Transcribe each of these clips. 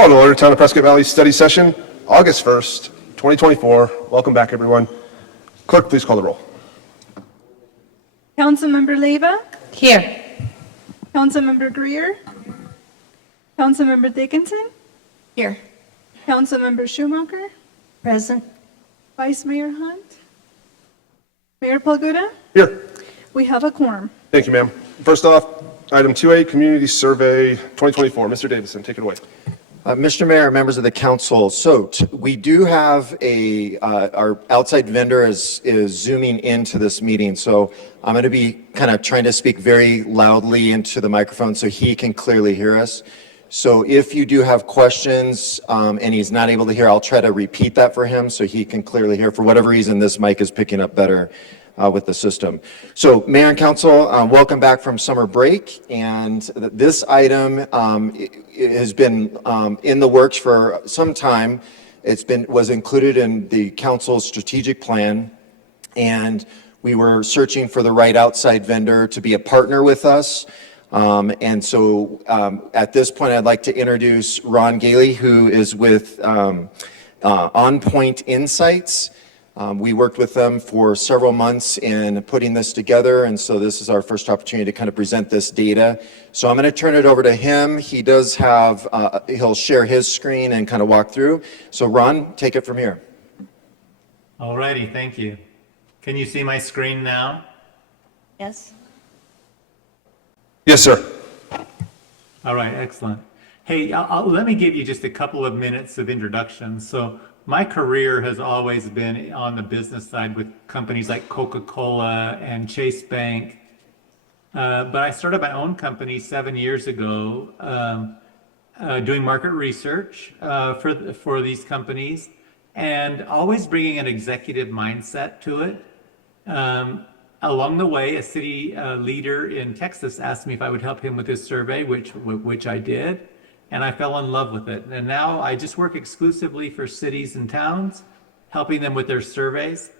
Call to order, Town of Prescott Valley Study Session, August 1st, 2024. Welcome back, everyone. Clerk, please call the roll. Councilmember Leyva, Here. Councilmember Greer, Councilmember Dickinson, Here. Councilmember Schumacher, Present. Vice Mayor Hunt, Mayor Palguda. Here. We have a quorum. Thank you, ma'am. First off, item 2A, Community Survey 2024. Mr. Davison, take it away. Mr. Mayor, members of the council, so we do have our outside vendor is zooming into this meeting, so I'm going to be kind of trying to speak very loudly into the microphone so he can clearly hear us. So if you do have questions and he's not able to hear, I'll try to repeat that for him so he can clearly hear. For whatever reason, this mic is picking up better with the system. So Mayor and Council, welcome back from summer break. And this item has been in the works for some time. Was included in the council's strategic plan. And we were searching for the right outside vendor to be a partner with us. And so at this point, I'd like to introduce Ron Gailey, who is with On Point Insights. We worked with them for several months in putting this together, and so this is our first opportunity to kind of present this data. So I'm going to turn it over to him. He does have, he'll share his screen and kind of walk through. So Ron, take it from here. All righty, thank you. Can you see my screen now? Yes. Yes, sir. All right, excellent. Hey, let me give you just a couple of minutes of introduction. So my career has always been on the business side with companies like Coca-Cola and Chase Bank. But I started my own company 7 years ago doing market research for these companies and always bringing an executive mindset to it. Along the way, a city leader in Texas asked me if I would help him with his survey, which I did. And I fell in love with it. And now I just work exclusively for cities and towns, helping them with their surveys.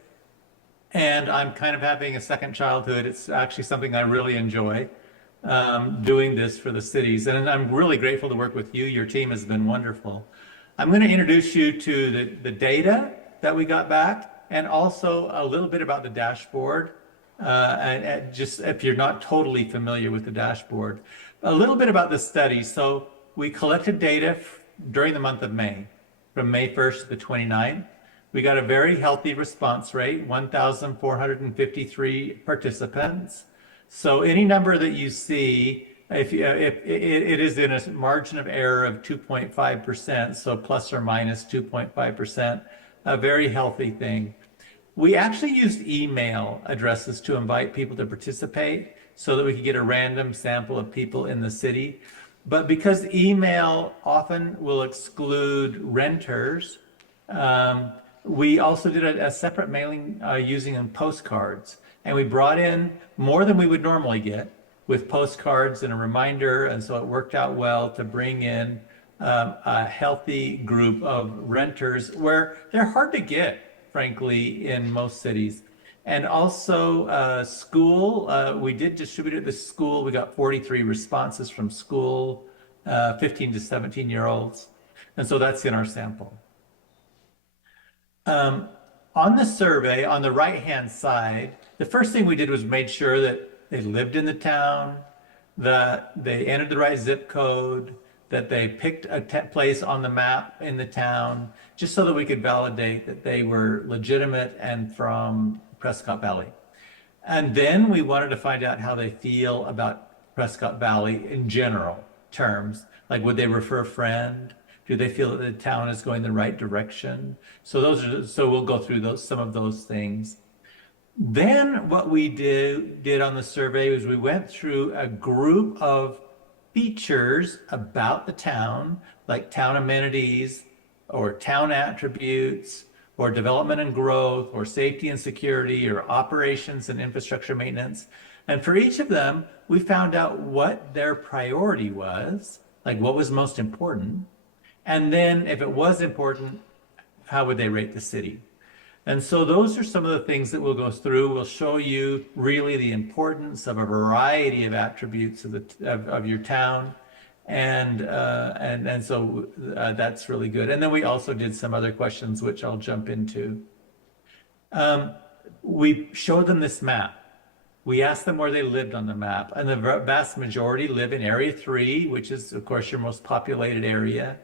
And I'm kind of having a second childhood. It's actually something I really enjoy, doing this for the cities. And I'm really grateful to work with you. Your team has been wonderful. I'm going to introduce you to the data that we got back and also a little bit about the dashboard. And just if you're not totally familiar with the dashboard, a little bit about the study. So we collected data during the month of May, from May 1st to the 29th. We got a very healthy response rate, 1,453 participants. So any number that you see, if it is in a margin of error of 2.5%, so plus or minus 2.5%, a very healthy thing. We actually used email addresses to invite people to participate so that we could get a random sample of people in the city. But because email often will exclude renters, we also did a separate mailing using postcards. And we brought in more than we would normally get with postcards and a reminder. And so it worked out well to bring in a healthy group of renters where they're hard to get, frankly, in most cities. And also school, we did distribute it to school. We got 43 responses from school, 15 to 17-year-olds. And so that's in our sample. On the survey, on the right-hand side, the first thing we did was made sure that they lived in the town, that they entered the right zip code, that they picked a place on the map in the town, just so that we could validate that they were legitimate and from Prescott Valley. And then we wanted to find out how they feel about Prescott Valley in general terms. Like, would they refer a friend? Do they feel that the town is going the right direction? So we'll go through some of those things. Then what we did on the survey was we went through a group of features about the town, like town amenities or town attributes, or development and growth, or safety and security, or operations and infrastructure maintenance. And for each of them, we found out what their priority was, like what was most important. And then if it was important, how would they rate the city? And so those are some of the things that we'll go through. We'll show you really the importance of a variety of attributes of your town. And so that's really good. And then we also did some other questions, which I'll jump into. We showed them this map. We asked them where they lived on the map, and the vast majority live in Area 3, which is, of course, your most populated area.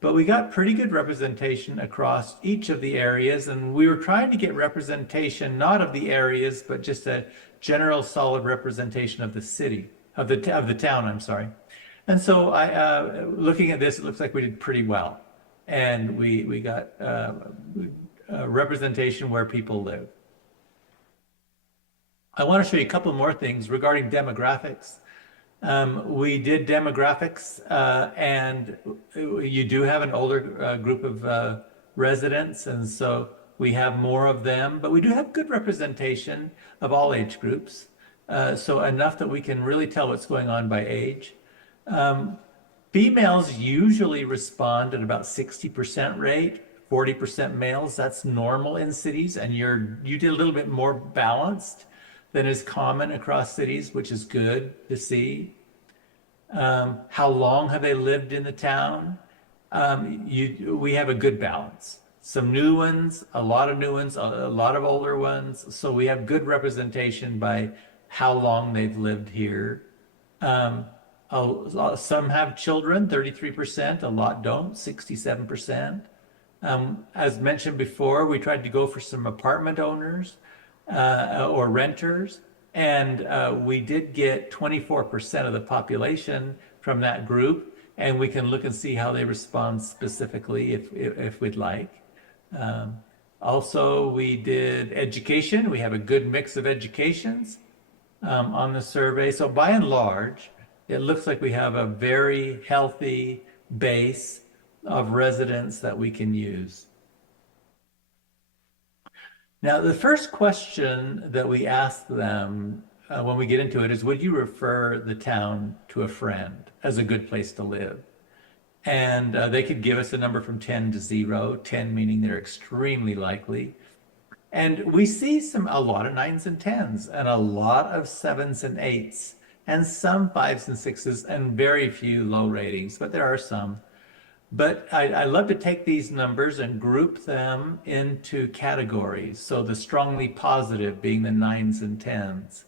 But we got pretty good representation across each of the areas, and we were trying to get representation not of the areas, but just a general solid representation of the city, of the town, I'm sorry. And so looking at this, it looks like we did pretty well. And we got representation where people live. I want to show you a couple more things regarding demographics. We did demographics, and you do have an older group of residents, and so we have more of them, but we do have good representation of all age groups, so enough that we can really tell what's going on by age. Females usually respond at about 60% rate, 40% males. That's normal in cities, and you did a little bit more balanced than is common across cities, which is good to see. How long have they lived in the town? We have a good balance. Some new ones, a lot of new ones, a lot of older ones. So we have good representation by how long they've lived here. Some have children, 33%, a lot don't, 67%. As mentioned before, we tried to go for some apartment owners or renters, and we did get 24% of the population from that group, and we can look and see how they respond specifically if we'd like. Also, we did education. We have a good mix of educations on the survey. So by and large, it looks like we have a very healthy base of residents that we can use. Now, the first question that we ask them when we get into it is, would you refer the town to a friend as a good place to live? And they could give us a number from 10 to 0, 10 meaning they're extremely likely. And we see a lot of 9s and 10s, and a lot of 7s and 8s, and some 5s and 6s, and very few low ratings, but there are some. But I love to take these numbers and group them into categories. So the strongly positive being the 9s and 10s,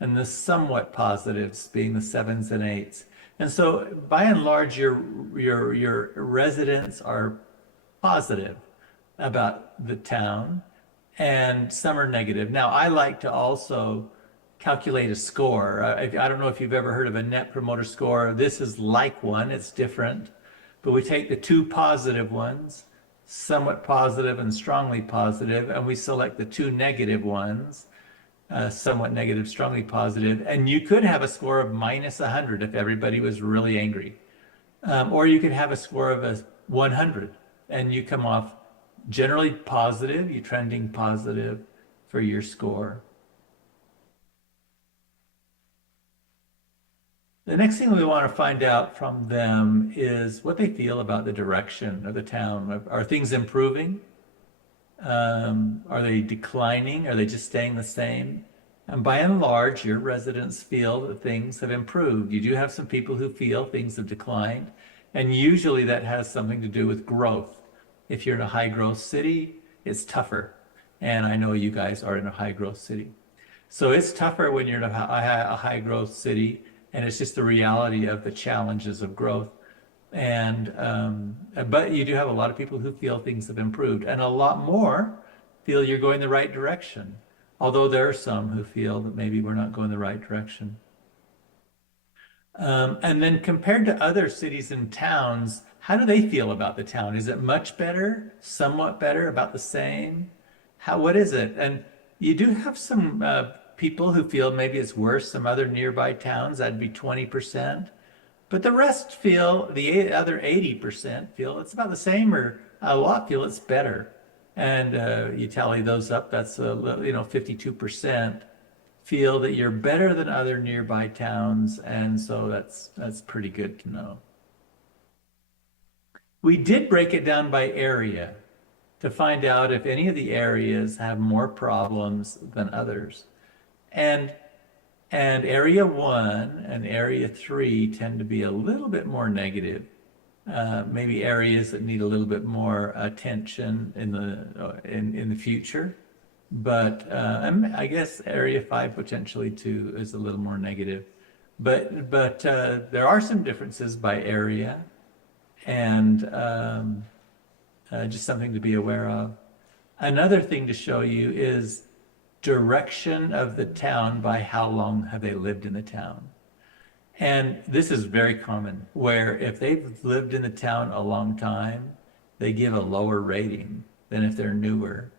and the somewhat positives being the 7s and 8s. And so by and large, your residents are positive about the town, and some are negative. Now, I like to also calculate a score. I don't know if you've ever heard of a Net Promoter Score. This is like one, it's different. But we take the two positive ones, somewhat positive and strongly positive, and we select the two negative ones, somewhat negative, strongly positive. And you could have a score of minus 100 if everybody was really angry. Or you could have a score of 100 and you come off generally positive, you're trending positive for your score. The next thing we want to find out from them is what they feel about the direction of the town. Are things improving? Are they declining? Are they just staying the same? And by and large, your residents feel that things have improved. You do have some people who feel things have declined, and usually that has something to do with growth. If you're in a high growth city, it's tougher. And I know you guys are in a high growth city. So it's tougher when you're in a high growth city. And it's just the reality of the challenges of growth. And but you do have a lot of people who feel things have improved, and a lot more feel you're going the right direction. Although there are some who feel that maybe we're not going the right direction. And then compared to other cities and towns, how do they feel about the town? Is it much better, somewhat better, about the same? What is it? And you do have some people who feel maybe it's worse, some other nearby towns, that'd be 20%. But the rest feel, the other 80% feel it's about the same, or a lot feel it's better. And you tally those up, that's 52% feel that you're better than other nearby towns, and so that's pretty good to know. We did break it down by area to find out if any of the areas have more problems than others. And And area 1 and area 3 tend to be a little bit more negative. Maybe areas that need a little bit more attention in the future. But I guess area 5 potentially too is a little more negative. But there are some differences by area, and just something to be aware of. Another thing to show you is direction of the town by how long have they lived in the town. And this is very common, where if they've lived in the town a long time, they give a lower rating than if they're newer.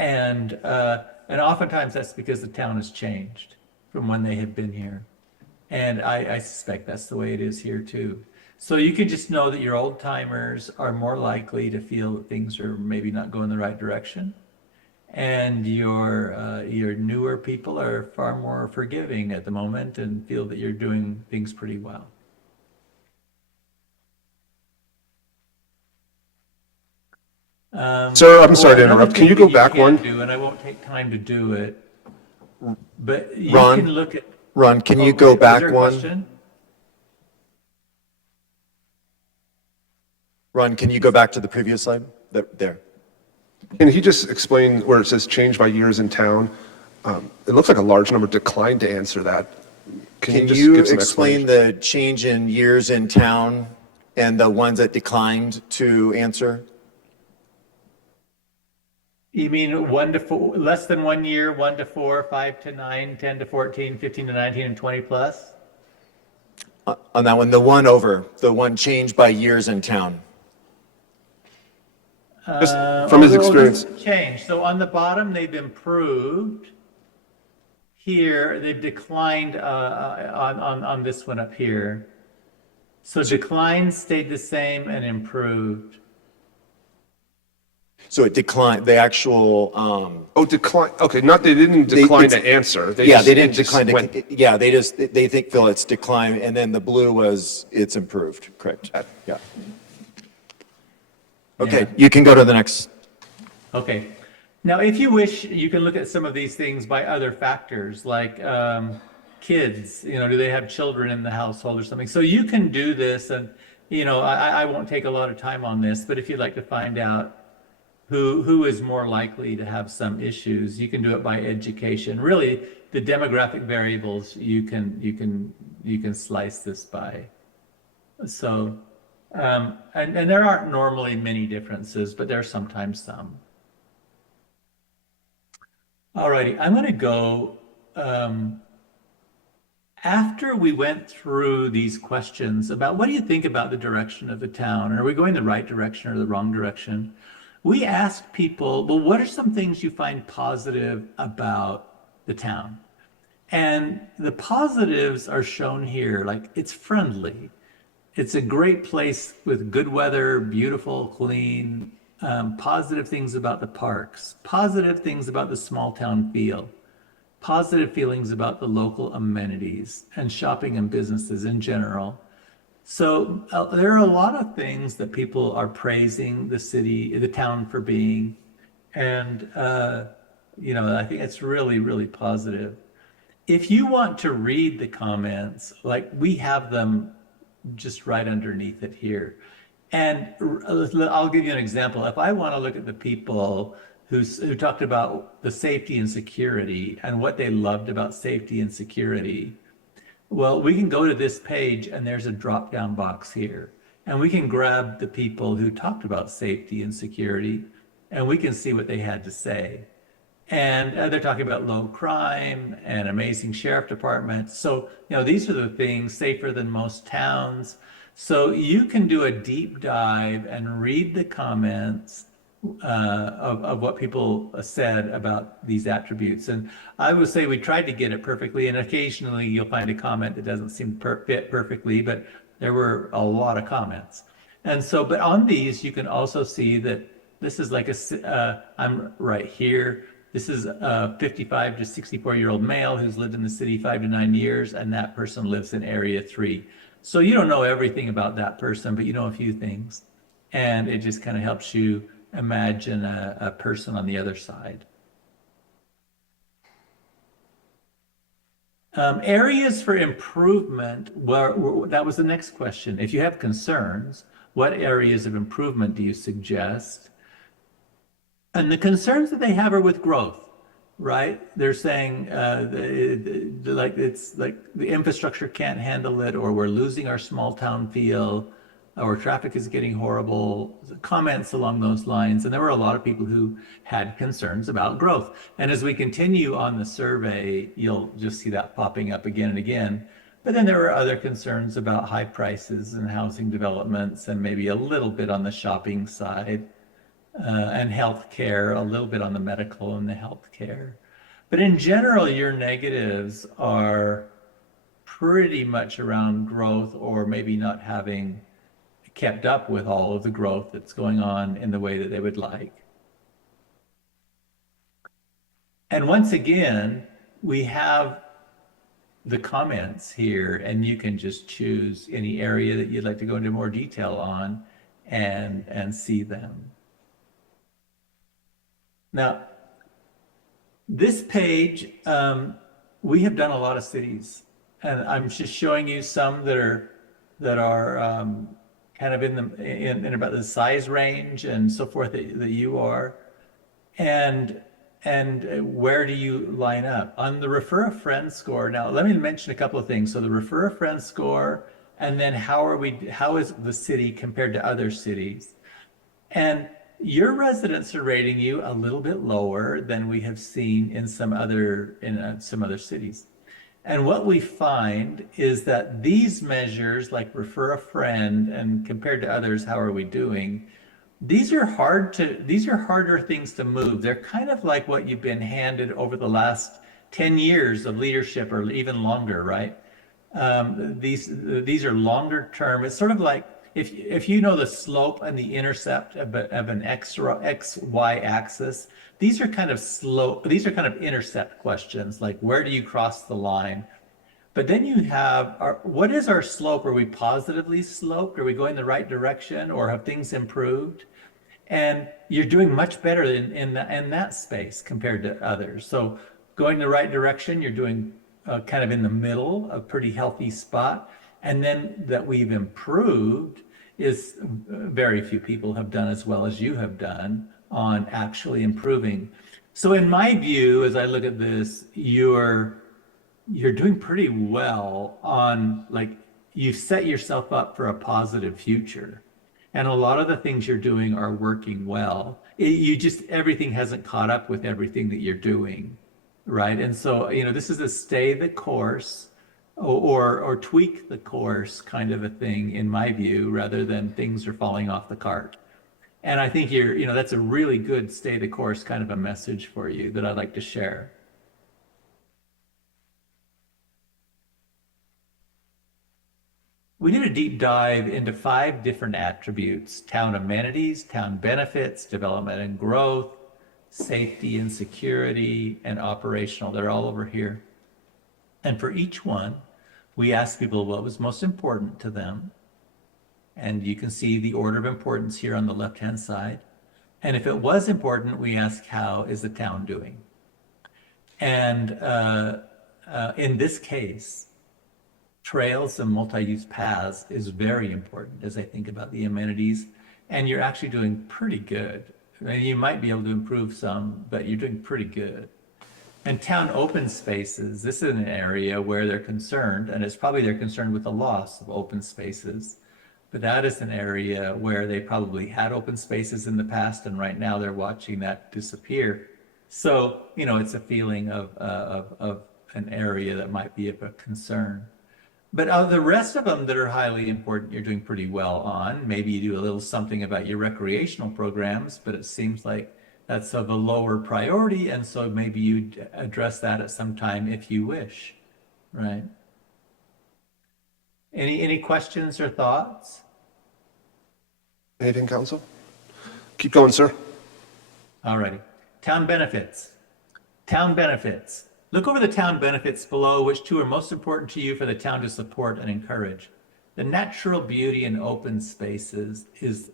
And oftentimes that's because the town has changed from when they have been here. And I suspect that's the way it is here too. So you can just know that your old timers are more likely to feel that things are maybe not going the right direction. And your newer people are far more forgiving at the moment and feel that you're doing things pretty well. Sir, I'm sorry to Another interrupt. Can you thing go that back can one? do, and I won't take time to do it, but you Ron? can look at. Ron, can you Oh, go was back there a one? question? Ron, can you go back to the previous slide? There. Can he just explain where it says change by years in town? It looks like a large number declined to answer that. Can just you give some explain the change in years in town and the ones that declined to answer? You mean 1 to 4, less than 1 year, 1 to 4, 5 to 9, 10 to 14, 15 to 19, and 20 plus? On that one, the one changed by years in town. Just from his Well, experience. this Change. So on the bottom, they've improved. Here, they've declined on this one up here. So decline stayed the same and improved. So it declined, the actual, Oh, decline, okay, not, they didn't decline to answer. yeah, they it didn't just decline went- to, yeah, they feel it's declined, and then the blue was, it's improved, correct? Yeah. Okay, Yeah. you can go to the next. Okay. Now, if you wish, you can look at some of these things by other factors, like kids. Do they have children in the household or something? So you can do this, and I won't take a lot of time on this, but if you'd like to find out who is more likely to have some issues, you can do it by education. Really, the demographic variables you can slice this by. So, and there aren't normally many differences, but there are sometimes some. Alrighty, I'm going to go, after we went through these questions about what do you think about the direction of the town? Are we going the right direction or the wrong direction? We asked people, well, what are some things you find positive about the town? And the positives are shown here, like it's friendly. It's a great place with good weather, beautiful, clean, positive things about the parks, positive things about the small town feel, positive feelings about the local amenities and shopping and businesses in general. So there are a lot of things that people are praising the town for being. And, I think it's really, really positive. If you want to read the comments, like we have them just right underneath it here. And I'll give you an example. If I want to look at the people who talked about the safety and security and what they loved about safety and security, well, we can go to this page and there's a drop-down box here. And we can grab the people who talked about safety and security and we can see what they had to say. And they're talking about low crime and amazing sheriff department. So, these are the things, safer than most towns. So you can do a deep dive and read the comments of what people said about these attributes. And I would say we tried to get it perfectly, and occasionally you'll find a comment that doesn't seem fit perfectly, but there were a lot of comments. And so, but on these, you can also see that this is like I'm right here. This is a 55 to 64-year-old male who's lived in the city 5 to 9 years, and that person lives in Area 3. So you don't know everything about that person, but you know a few things. And it just kind of helps you imagine a person on the other side. Areas for improvement, that was the next question. If you have concerns, what areas of improvement do you suggest? And the concerns that they have are with growth, right? They're saying like it's like the infrastructure can't handle it, or we're losing our small town feel, or traffic is getting horrible, comments along those lines. And there were a lot of people who had concerns about growth. And as we continue on the survey, you'll just see that popping up again and again. But then there were other concerns about high prices and housing developments, and maybe a little bit on the shopping side, and healthcare, a little bit on the medical and the healthcare. But in general, your negatives are pretty much around growth, or maybe not having kept up with all of the growth that's going on in the way that they would like. And once again, we have the comments here, and you can just choose any area that you'd like to go into more detail on and see them. Now, this page, we have done a lot of cities, and I'm just showing you some that are kind of in about the size range and so forth that you are, and where do you line up on the refer a friend score? Now, let me mention a couple of things. So the refer a friend score, and then how is the city compared to other cities? And your residents are rating you a little bit lower than we have seen in some other cities. And what we find is that these measures, like refer a friend and compared to others, how are we doing? These are harder things to move. They're kind of like what you've been handed over the last 10 years of leadership, or even longer, right? These are longer term. It's sort of like if you know the slope and the intercept of an XY axis, these are kind of intercept questions, like where do you cross the line? But then you have what is our slope? Are we positively sloped? Are we going the right direction, or have things improved? And you're doing much better in that space compared to others. So going the right direction, you're doing kind of in the middle, a pretty healthy spot. And then that we've improved is very few people have done as well as you have done on actually improving. So in my view, as I look at this, you're doing pretty well on, like, you've set yourself up for a positive future. And a lot of the things you're doing are working well. Everything hasn't caught up with everything that you're doing, right? And so, this is a stay the course or tweak the course kind of a thing, in my view, rather than things are falling off the cart. And I think that's a really good stay the course kind of a message for you that I'd like to share. We did a deep dive into 5 different attributes: town amenities, town benefits, development and growth, safety and security, and operational. They're all over here. And for each one, we asked people what was most important to them. And you can see the order of importance here on the left-hand side. And if it was important, we asked, how is the town doing? And in this case, trails and multi-use paths is very important as I think about the amenities. And you're actually doing pretty good. I mean, you might be able to improve some, but you're doing pretty good. And town open spaces, this is an area where they're concerned, and it's probably they're concerned with the loss of open spaces. But that is an area where they probably had open spaces in the past, and right now they're watching that disappear. So, it's a feeling of an area that might be of a concern. But the rest of them that are highly important, you're doing pretty well on. Maybe you do a little something about your recreational programs, but it seems like that's of a lower priority, and so maybe you address that at some time if you wish, right? Any questions or thoughts? Anything, council? Keep going, sir. All righty. Town benefits. Town benefits. Look over the town benefits below. Which 2 are most important to you for the town to support and encourage? The natural beauty and open spaces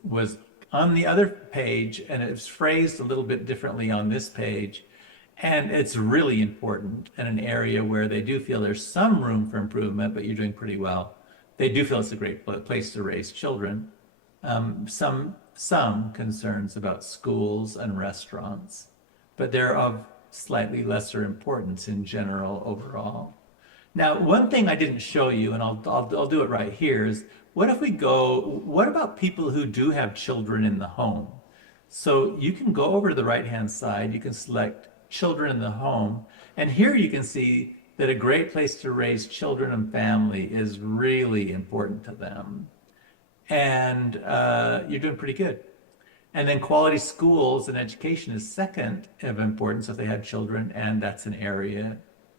was on the other page, and it's phrased a little bit differently on this page. And it's really important in an area where they do feel there's some room for improvement, but you're doing pretty well. They do feel it's a great place to raise children. Some concerns about schools and restaurants, but they're of slightly lesser importance in general overall. Now, one thing I didn't show you, and I'll do it right here, is what about people who do have children in the home? So you can go over to the right-hand side, you can select children in the home, and here you can see that a great place to raise children and family is really important to them. And you're doing pretty good. And then quality schools and education is second of importance if they have children, and that's an area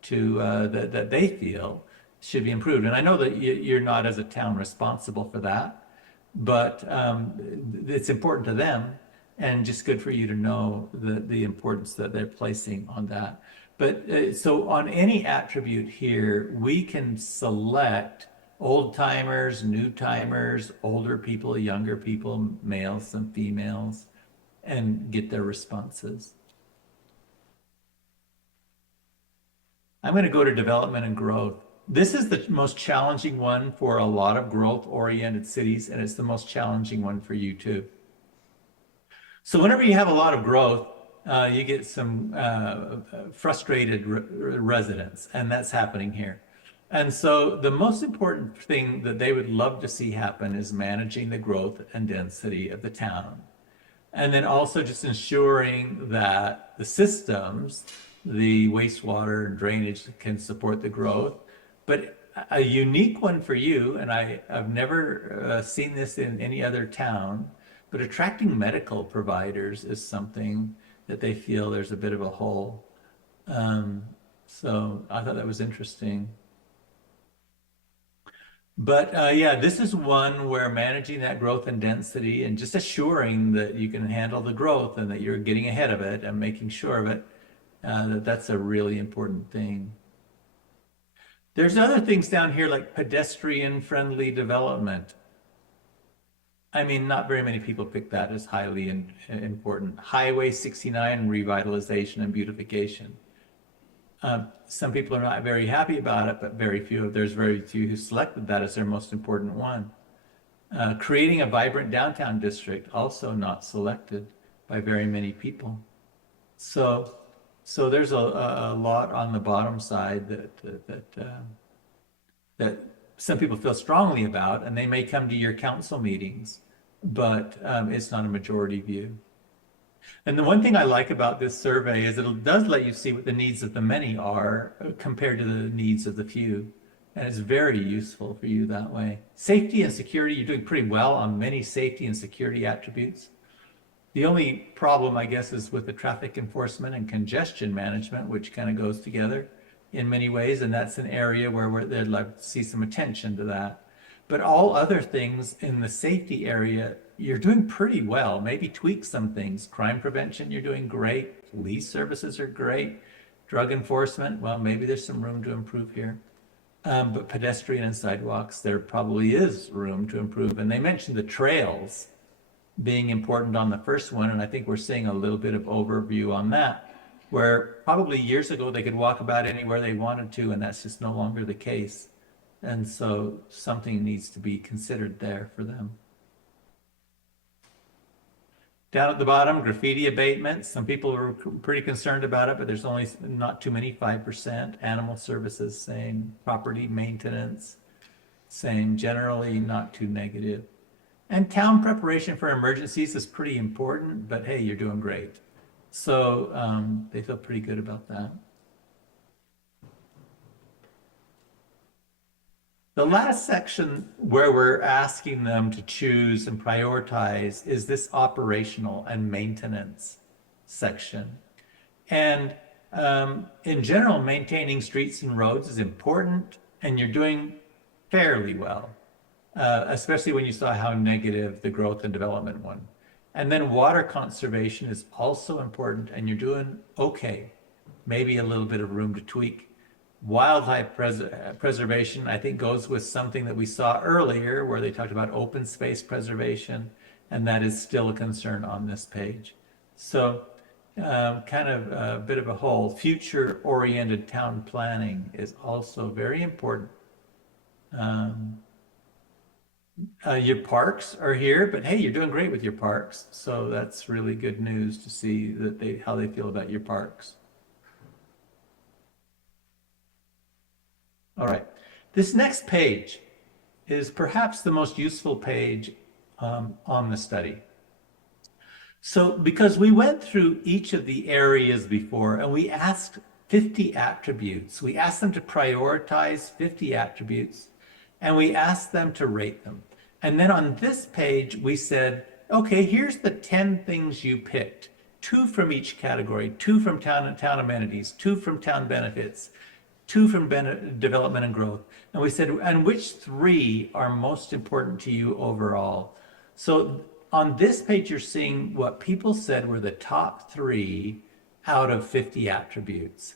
that they feel should be improved. And I know that you're not as a town responsible for that, but it's important to them, and just good for you to know the importance that they're placing on that. But so on any attribute here, we can select old timers, new timers, older people, younger people, males and females, and get their responses. I'm going to go to development and growth. This is the most challenging one for a lot of growth-oriented cities, and it's the most challenging one for you too. So whenever you have a lot of growth, you get some frustrated residents, and that's happening here. And so the most important thing that they would love to see happen is managing the growth and density of the town. And then also just ensuring that the systems, the wastewater and drainage, can support the growth. But a unique one for you, and I've never seen this in any other town, but attracting medical providers is something that they feel there's a bit of a hole. So I thought that was interesting. But yeah, this is one where managing that growth and density and just assuring that you can handle the growth and that you're getting ahead of it and making sure of it, that's a really important thing. There's other things down here like pedestrian-friendly development. I mean, not very many people pick that as highly important. Highway 69 revitalization and beautification. Some people are not very happy about it, but there's very few who selected that as their most important one. Creating a vibrant downtown district, also not selected by very many people. So there's a lot on the bottom side that some people feel strongly about, and they may come to your council meetings, but it's not a majority view. And the one thing I like about this survey is it does let you see what the needs of the many are compared to the needs of the few. And it's very useful for you that way. Safety and security, you're doing pretty well on many safety and security attributes. The only problem, I guess, is with the traffic enforcement and congestion management, which kind of goes together in many ways. And that's an area where they'd like to see some attention to that. But all other things in the safety area, you're doing pretty well. Maybe tweak some things. Crime prevention, you're doing great. Police services are great. Drug enforcement, well, maybe there's some room to improve here. But pedestrian and sidewalks, there probably is room to improve. And they mentioned the trails being important on the first one, and I think we're seeing a little bit of overview on that, where probably years ago they could walk about anywhere they wanted to, and that's just no longer the case. And so something needs to be considered there for them. Down at the bottom, graffiti abatement. Some people are pretty concerned about it, but there's only not too many, 5%. Animal services, same. Property maintenance, same. Generally not too negative. And town preparation for emergencies is pretty important, but hey, you're doing great. So they feel pretty good about that. The last section where we're asking them to choose and prioritize is this operational and maintenance section. And in general, maintaining streets and roads is important, and you're doing fairly well, especially when you saw how negative the growth and development one. And then water conservation is also important, and you're doing okay. Maybe a little bit of room to tweak. Wildlife preservation, I think, goes with something that we saw earlier where they talked about open space preservation, and that is still a concern on this page. So kind of a bit of a whole. Future-oriented town planning is also very important. Your parks are here, but hey, you're doing great with your parks. So that's really good news to see that how they feel about your parks. All right, this next page is perhaps the most useful page on the study. So because we went through each of the areas before and we asked 50 attributes, we asked them to prioritize 50 attributes and we asked them to rate them. And then on this page, we said, okay, here's the 10 things you picked, 2 from each category, 2 from town amenities, 2 from town benefits, 2 from development and growth. And we said, and which 3 are most important to you overall? So on this page, you're seeing what people said were the top 3 out of 50 attributes.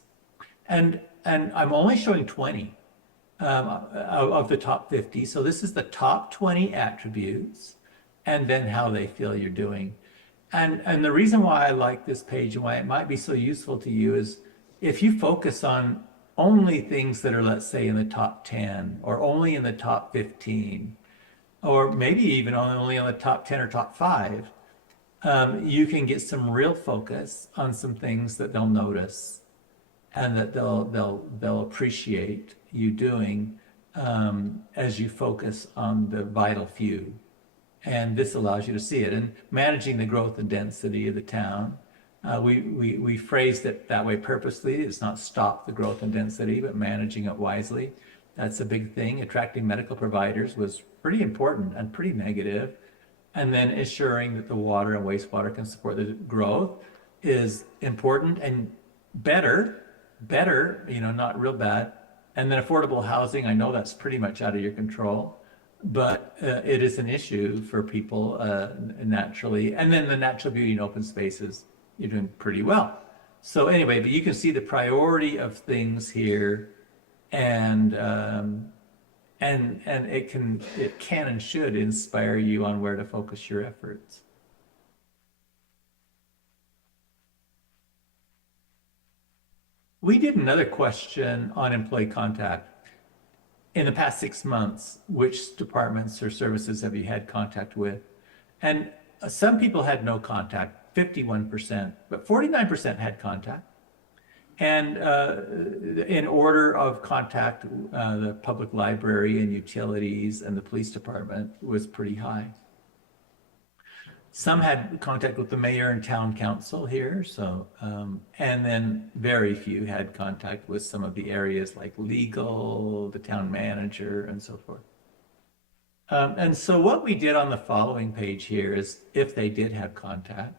And I'm only showing 20 of the top 50. So this is the top 20 attributes and then how they feel you're doing. And the reason why I like this page and why it might be so useful to you is if you focus on only things that are, let's say, in the top 10 or only in the top 15, or maybe even only on the top 10 or top 5, you can get some real focus on some things that they'll notice and that they'll appreciate you doing as you focus on the vital few. And this allows you to see it. And managing the growth and density of the town, we phrased it that way purposely. It's not stop the growth and density, but managing it wisely. That's a big thing. Attracting medical providers was pretty important and pretty negative. And then ensuring that the water and wastewater can support the growth is important and better, not real bad. And then affordable housing, I know that's pretty much out of your control, but it is an issue for people naturally. And then the natural beauty and open spaces, you're doing pretty well. So anyway, but you can see the priority of things here, and it can and should inspire you on where to focus your efforts. We did another question on employee contact. In the past 6 months, which departments or services have you had contact with? And some people had no contact, 51%, but 49% had contact. And in order of contact, the public library and utilities and the police department was pretty high. Some had contact with the mayor and town council here, so, and then very few had contact with some of the areas like legal, the town manager, and so forth. And so what we did on the following page here is if they did have contact,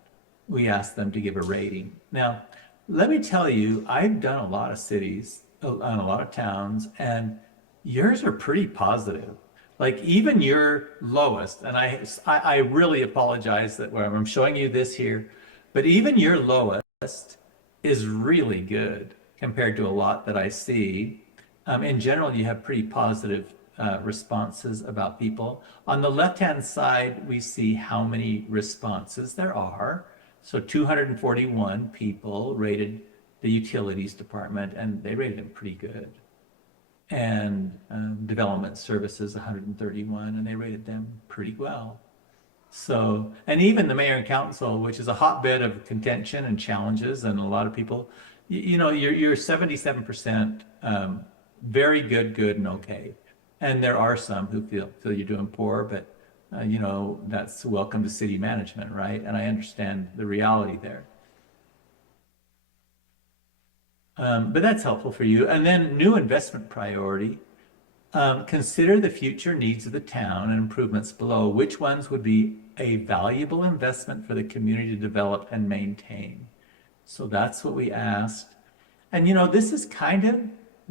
we asked them to give a rating. Now, let me tell you, I've done a lot of cities, on a lot of towns, and yours are pretty positive. Like even your lowest, and I really apologize that I'm showing you this here, but even your lowest is really good compared to a lot that I see. In general, you have pretty positive responses about people. On the left-hand side, we see how many responses there are. So 241 people rated the utilities department, and they rated them pretty good. And development services, 131, and they rated them pretty well. So, and even the mayor and council, which is a hotbed of contention and challenges, and a lot of people, you're 77% very good, and okay. And there are some who feel you're doing poor, but that's welcome to city management, right? And I understand the reality there. But that's helpful for you. And then new investment priority. Consider the future needs of the town and improvements below. Which ones would be a valuable investment for the community to develop and maintain? So that's what we asked. And this is kind of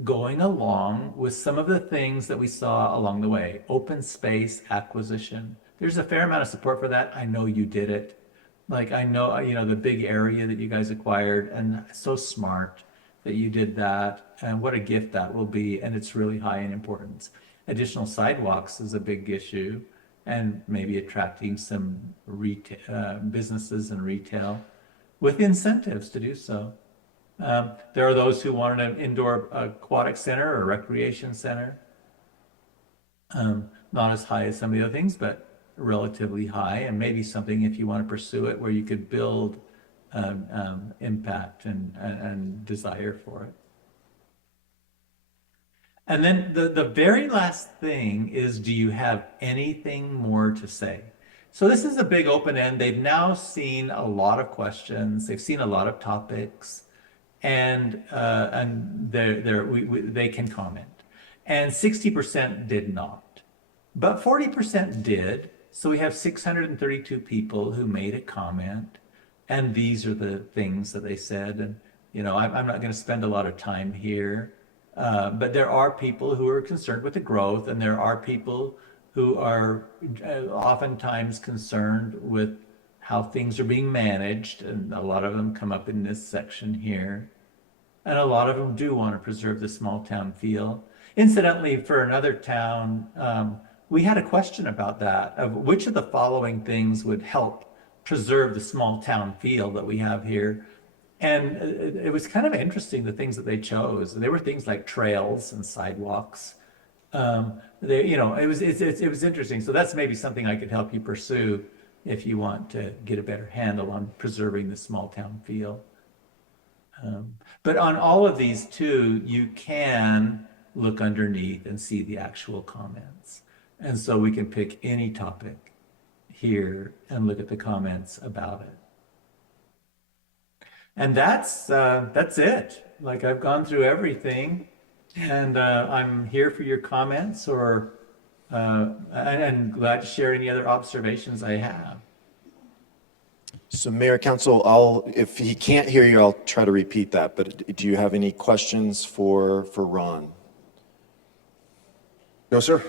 going along with some of the things that we saw along the way. Open space acquisition. There's a fair amount of support for that. I know you did it. Like I know, the big area that you guys acquired, and so smart that you did that, and what a gift that will be, and it's really high in importance. Additional sidewalks is a big issue, and maybe attracting some retail businesses and retail. with incentives to do so. There are those who want an indoor aquatic center or recreation center. Not as high as some of the other things, but relatively high, and maybe something if you want to pursue it where you could build impact and desire for it. And then the very last thing is, do you have anything more to say? So this is a big open end. They've now seen a lot of questions. They've seen a lot of topics, and they can comment. And 60% did not, but 40% did. So we have 632 people who made a comment, and these are the things that they said. And I'm not going to spend a lot of time here. But there are people who are concerned with the growth, and there are people who are oftentimes concerned with how things are being managed, and a lot of them come up in this section here. And a lot of them do want to preserve the small town feel. Incidentally, for another town, we had a question about that, of which of the following things would help preserve the small town feel that we have here. And it was kind of interesting, the things that they chose. There were things like trails and sidewalks. It was interesting. So that's maybe something I could help you pursue if you want to get a better handle on preserving the small town feel. But on all of these too, you can look underneath and see the actual comments. And so we can pick any topic here and look at the comments about it. And that's it. Like, I've gone through everything, and I'm here for your comments, and glad to share any other observations I have. So Mayor, Council, if he can't hear you, I'll try to repeat that, but do you have any questions for Ron? No, sir.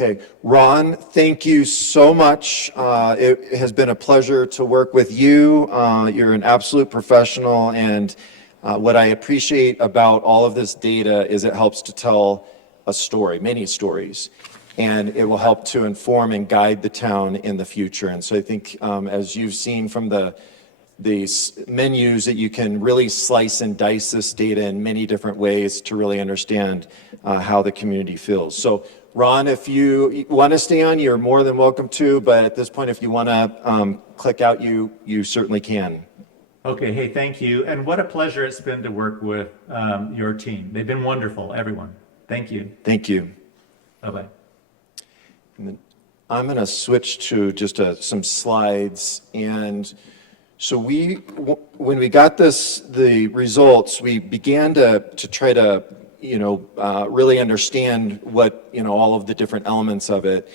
Okay, Ron, thank you so much. It has been a pleasure to work with you. You're an absolute professional, and what I appreciate about all of this data is it helps to tell a story, many stories, and it will help to inform and guide the town in the future. And so I think, as you've seen from these menus, that you can really slice and dice this data in many different ways to really understand how the community feels. So Ron, if you want to stay on, you're more than welcome to, but at this point, if you want to click out, you certainly can. Okay, hey, thank you. And what a pleasure it's been to work with your team. They've been wonderful, everyone. Thank you. Thank you. Bye-bye. And then I'm going to switch to just some slides. And so when we got the results, we began to try to really understand what, all of the different elements of it.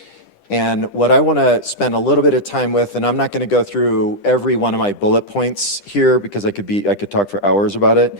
And what I want to spend a little bit of time with, and I'm not going to go through every one of my bullet points here because I could talk for hours about it,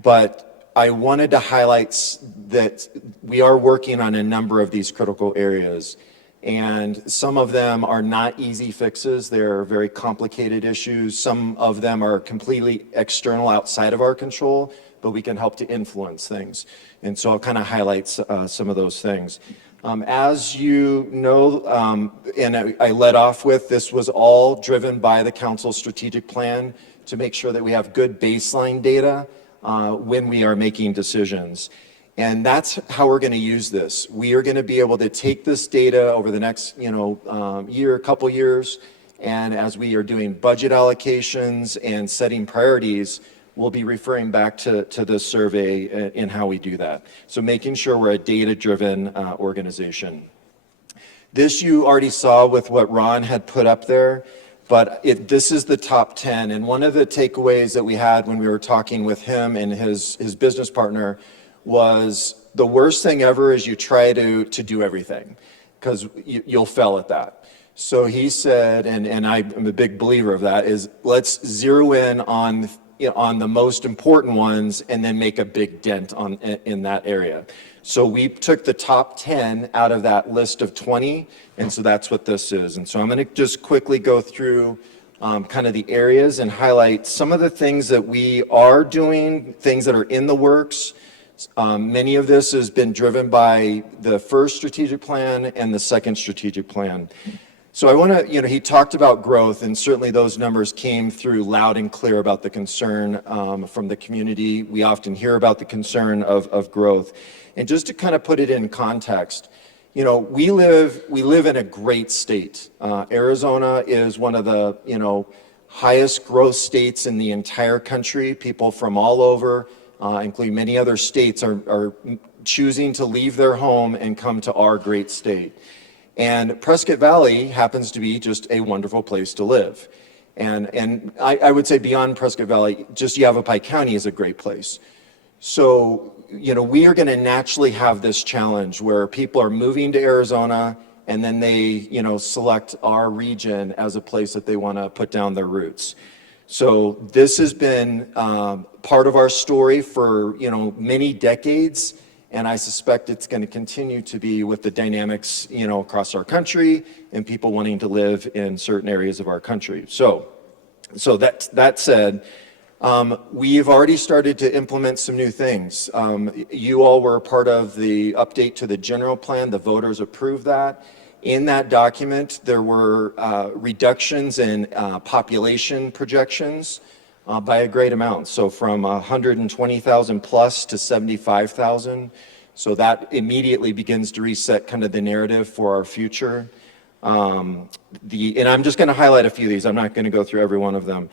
but I wanted to highlight that we are working on a number of these critical areas. And some of them are not easy fixes. They're very complicated issues. Some of them are completely external, outside of our control, but we can help to influence things. And so I'll kind of highlight some of those things. As you know, and I led off with, this was all driven by the council's strategic plan to make sure that we have good baseline data when we are making decisions. And that's how we're going to use this. We are going to be able to take this data over the next, couple years, and as we are doing budget allocations and setting priorities, we'll be referring back to this survey in how we do that. So making sure we're a data-driven organization. This you already saw with what Ron had put up there, but this is the top 10. And one of the takeaways that we had when we were talking with him and his business partner was the worst thing ever is you try to do everything, because you'll fail at that. So he said, and I'm a big believer of that, is let's zero in on the most important ones and then make a big dent in that area. So we took the top 10 out of that list of 20, and so that's what this is. And so I'm going to just quickly go through kind of the areas and highlight some of the things that we are doing, things that are in the works. Many of this has been driven by the first strategic plan and the second strategic plan. So I want to, he talked about growth, and certainly those numbers came through loud and clear about the concern from the community. We often hear about the concern of growth. And just to kind of put it in context, we live in a great state. Arizona is one of the, highest growth states in the entire country. People from all over, including many other states, are choosing to leave their home and come to our great state. And Prescott Valley happens to be just a wonderful place to live. And I would say beyond Prescott Valley, just Yavapai County is a great place. So, we are going to naturally have this challenge where people are moving to Arizona and then they, select our region as a place that they want to put down their roots. So this has been part of our story for, many decades. And I suspect it's going to continue to be with the dynamics, across our country and people wanting to live in certain areas of our country. So that said, we've already started to implement some new things. You all were a part of the update to the general plan. The voters approved that. In that document, there were reductions in population projections by a great amount. So from 120,000 plus to 75,000. So that immediately begins to reset kind of the narrative for our future. And I'm just going to highlight a few of these. I'm not going to go through every one of them.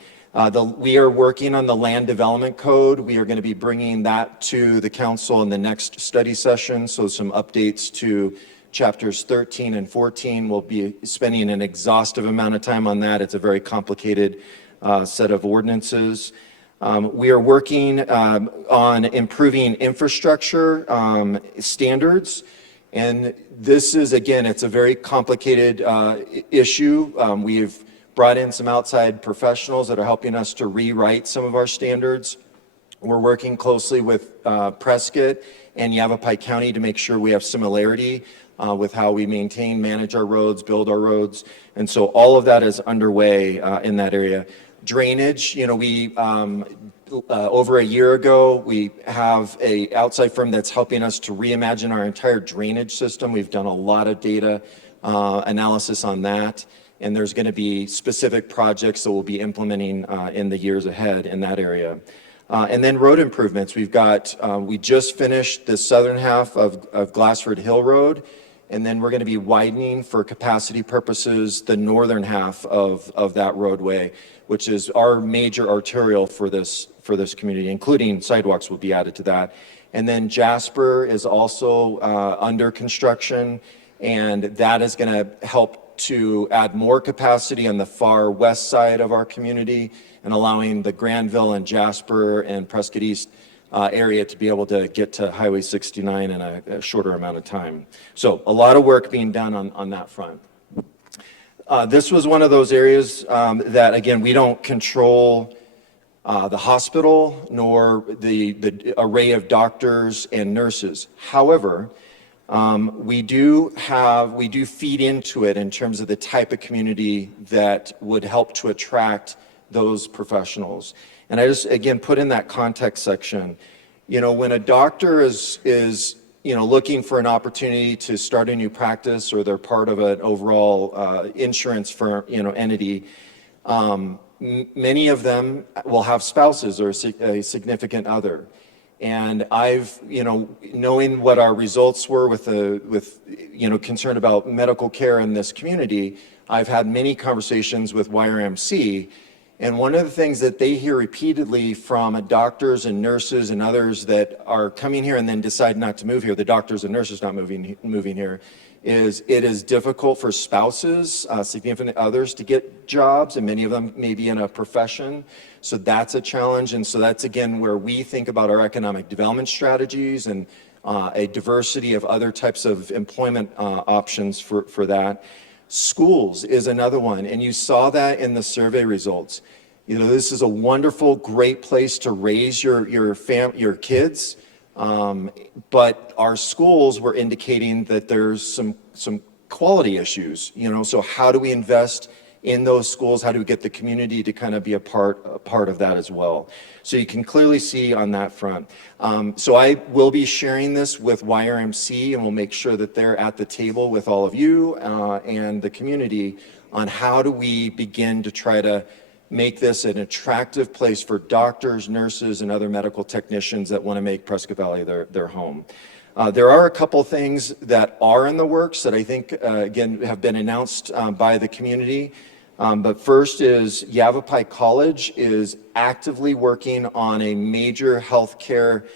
We are working on the land development code. We are going to be bringing that to the council in the next study session. So some updates to chapters 13 and 14. We'll be spending an exhaustive amount of time on that. It's a very complicated set of ordinances. We are working on improving infrastructure standards. And this is, again, it's a very complicated issue. We've brought in some outside professionals that are helping us to rewrite some of our standards. We're working closely with Prescott and Yavapai County to make sure we have similarity with how we maintain, manage our roads, build our roads. And so all of that is underway in that area. Drainage, we over a year ago, we have a outside firm that's helping us to reimagine our entire drainage system. We've done a lot of data analysis on that, and there's going to be specific projects that we'll be implementing in the years ahead in that area. And then road improvements. We just finished the southern half of Glassford Hill Road, and then we're going to be widening for capacity purposes the northern half of that roadway, which is our major arterial for this community, including sidewalks will be added to that. And then Jasper is also under construction, and that is going to help to add more capacity on the far west side of our community and allowing the Granville and Jasper and Prescott East area to be able to get to Highway 69 in a shorter amount of time. So a lot of work being done on that front. This was one of those areas that, again, we don't control the hospital nor the array of doctors and nurses. However, we do feed into it in terms of the type of community that would help to attract those professionals. And I just, again, put in that context section, when a doctor is looking for an opportunity to start a new practice or they're part of an overall insurance firm, entity, many of them will have spouses or a significant other. And I've, knowing what our results were with concern about medical care in this community, I've had many conversations with YRMC. And one of the things that they hear repeatedly from doctors and nurses and others that are coming here and then decide not to move here, the doctors and nurses not moving here, is it is difficult for spouses, significant others to get jobs, and many of them may be in a profession. So that's a challenge. And so that's, again, where we think about our economic development strategies and a diversity of other types of employment options for that. Schools is another one, and you saw that in the survey results. This is a wonderful, great place to raise your kids, but our schools were indicating that there's some quality issues. So how do we invest in those schools? How do we get the community to kind of be a part of that as well? So you can clearly see on that front. So I will be sharing this with YRMC, and we'll make sure that they're at the table with all of you and the community on how do we begin to try to make this an attractive place for doctors, nurses, and other medical technicians that want to make Prescott Valley their home. There are a couple things that are in the works that I think, again, have been announced by the community. But first is Yavapai College is actively working on a major healthcare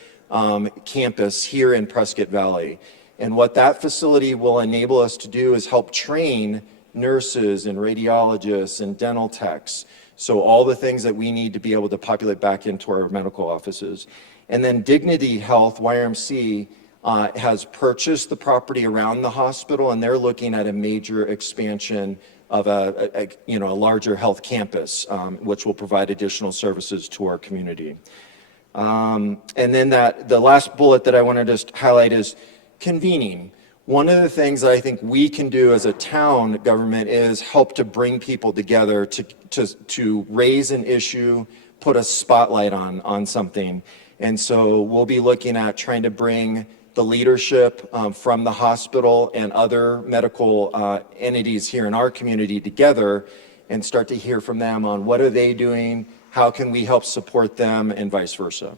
campus here in Prescott Valley. And what that facility will enable us to do is help train nurses and radiologists and dental techs. So all the things that we need to be able to populate back into our medical offices. And then Dignity Health, YRMC, has purchased the property around the hospital, and they're looking at a major expansion of a larger health campus, which will provide additional services to our community. And then the last bullet that I want to just highlight is convening. One of the things that I think we can do as a town government is help to bring people together to raise an issue, put a spotlight on something. And so we'll be looking at trying to bring the leadership from the hospital and other medical entities here in our community together and start to hear from them on what are they doing, how can we help support them, and vice versa.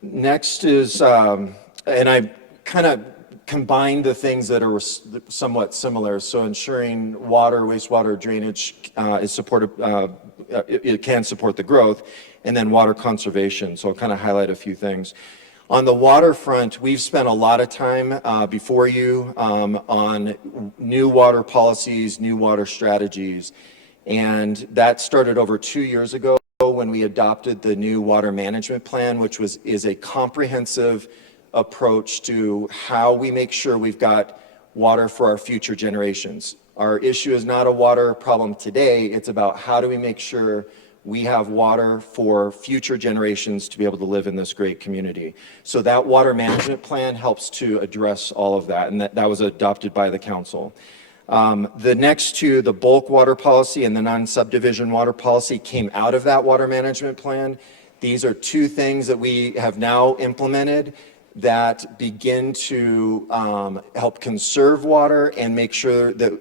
Next is, and I kind of combined the things that are somewhat similar. So ensuring water, wastewater drainage is supported, it can support the growth, and then water conservation. So I'll kind of highlight a few things. On the waterfront, we've spent a lot of time before you on new water policies, new water strategies, and that started over 2 years ago when we adopted the new water management plan, which is a comprehensive approach to how we make sure we've got water for our future generations. Our issue is not a water problem today, it's about how do we make sure we have water for future generations to be able to live in this great community. So that water management plan helps to address all of that, and that was adopted by the council. The next two, the bulk water policy and the non-subdivision water policy, came out of that water management plan. These are two things that we have now implemented that begin to help conserve water and make sure that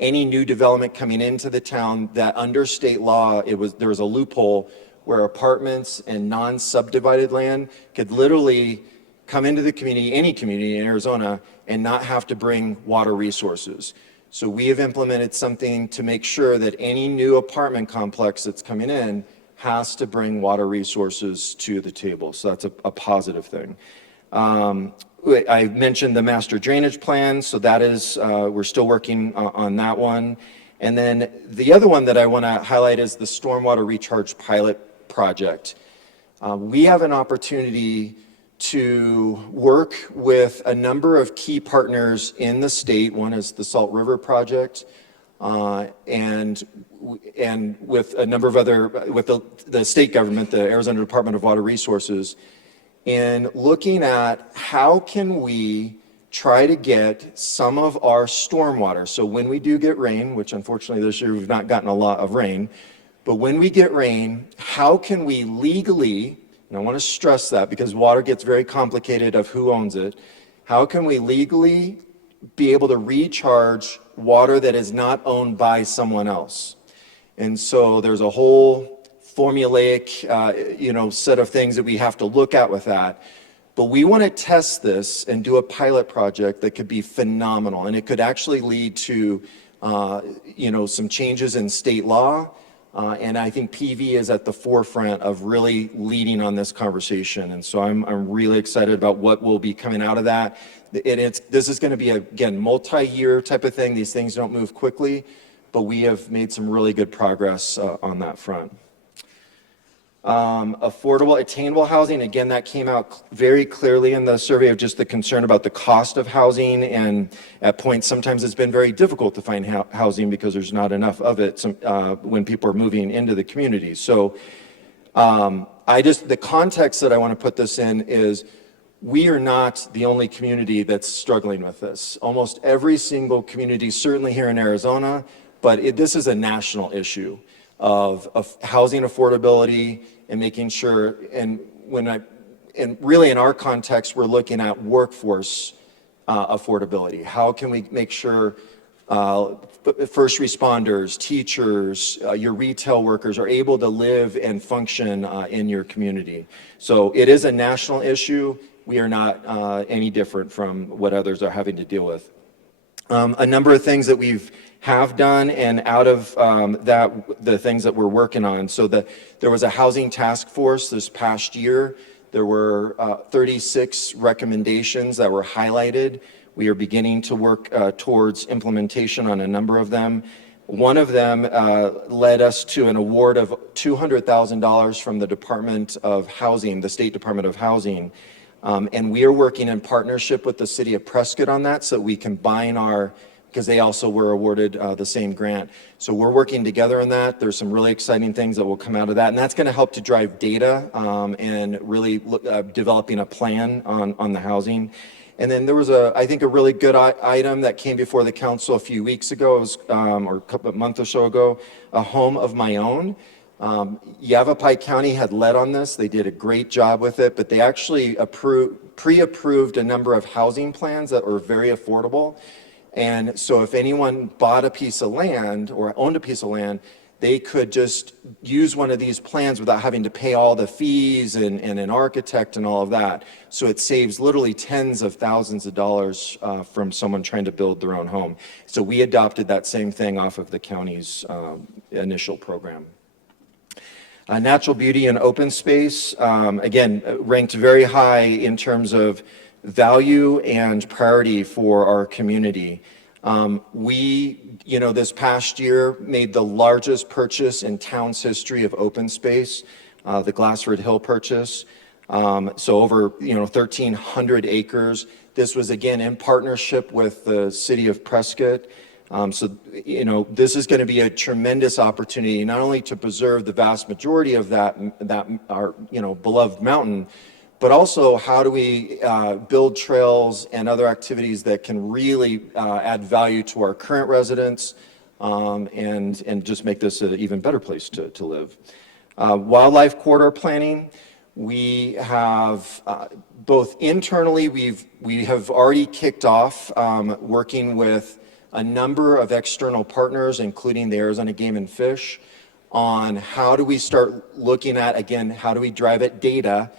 any new development coming into the town, that under state law there was a loophole where apartments and non-subdivided land could literally come into the community, any community in Arizona, and not have to bring water resources. So we have implemented something to make sure that any new apartment complex that's coming in has to bring water resources to the table. So that's a positive thing. I mentioned the master drainage plan, so that is, we're still working on that one. And then the other one that I want to highlight is the stormwater recharge pilot project. We have an opportunity to work with a number of key partners in the state. One is the Salt River Project, and with a number of other, with the state government, the Arizona Department of Water Resources, in looking at how can we try to get some of our stormwater. So when we do get rain, which unfortunately this year we've not gotten a lot of rain, but when we get rain, how can we legally, and I want to stress that because water gets very complicated of who owns it, how can we legally be able to recharge water that is not owned by someone else? And so there's a whole formulaic, set of things that we have to look at with that. But we want to test this and do a pilot project that could be phenomenal, and it could actually lead to, some changes in state law. And I think PV is at the forefront of really leading on this conversation. And so I'm really excited about what will be coming out of that. This is going to be, again, multi-year type of thing. These things don't move quickly, but we have made some really good progress on that front. Affordable, attainable housing, again, that came out very clearly in the survey of just the concern about the cost of housing, and at points sometimes it's been very difficult to find housing because there's not enough of it when people are moving into the community. So the context that I want to put this in is we are not the only community that's struggling with this. Almost every single community, certainly here in Arizona, but this is a national issue of housing affordability and making sure, and really in our context, we're looking at workforce affordability. How can we make sure first responders, teachers, your retail workers are able to live and function in your community? So it is a national issue. We are not any different from what others are having to deal with. A number of things that have done, and out of that, the things that we're working on. So there was a housing task force this past year. There were 36 recommendations that were highlighted. We are beginning to work towards implementation on a number of them. One of them led us to an award of $200,000 from the Department of Housing, the State Department of Housing. And we are working in partnership with the city of Prescott on that so we combine because they also were awarded the same grant. So we're working together on that. There's some really exciting things that will come out of that. And that's going to help to drive data and really developing a plan on the housing. And then there was I think a really good item that came before the council a few weeks ago, or a month or so ago, a home of my own. Yavapai County had led on this. They did a great job with it, but they actually pre-approved a number of housing plans that were very affordable. And so if anyone bought a piece of land or owned a piece of land, they could just use one of these plans without having to pay all the fees and an architect and all of that. So it saves literally tens of thousands of dollars from someone trying to build their own home. So we adopted that same thing off of the county's initial program. Natural beauty and open space, again, ranked very high in terms of value and priority for our community. We, this past year made the largest purchase in town's history of open space, the Glassford Hill purchase. So over, 1,300 acres. This was again in partnership with the city of Prescott. This is going to be a tremendous opportunity, not only to preserve the vast majority of that our, beloved mountain, but also how do we build trails and other activities that can really add value to our current residents and just make this an even better place to live. Wildlife corridor planning, we have both internally, we have already kicked off working with a number of external partners, including the Arizona Game and Fish, on how do we start looking at, again, how do we drive at data,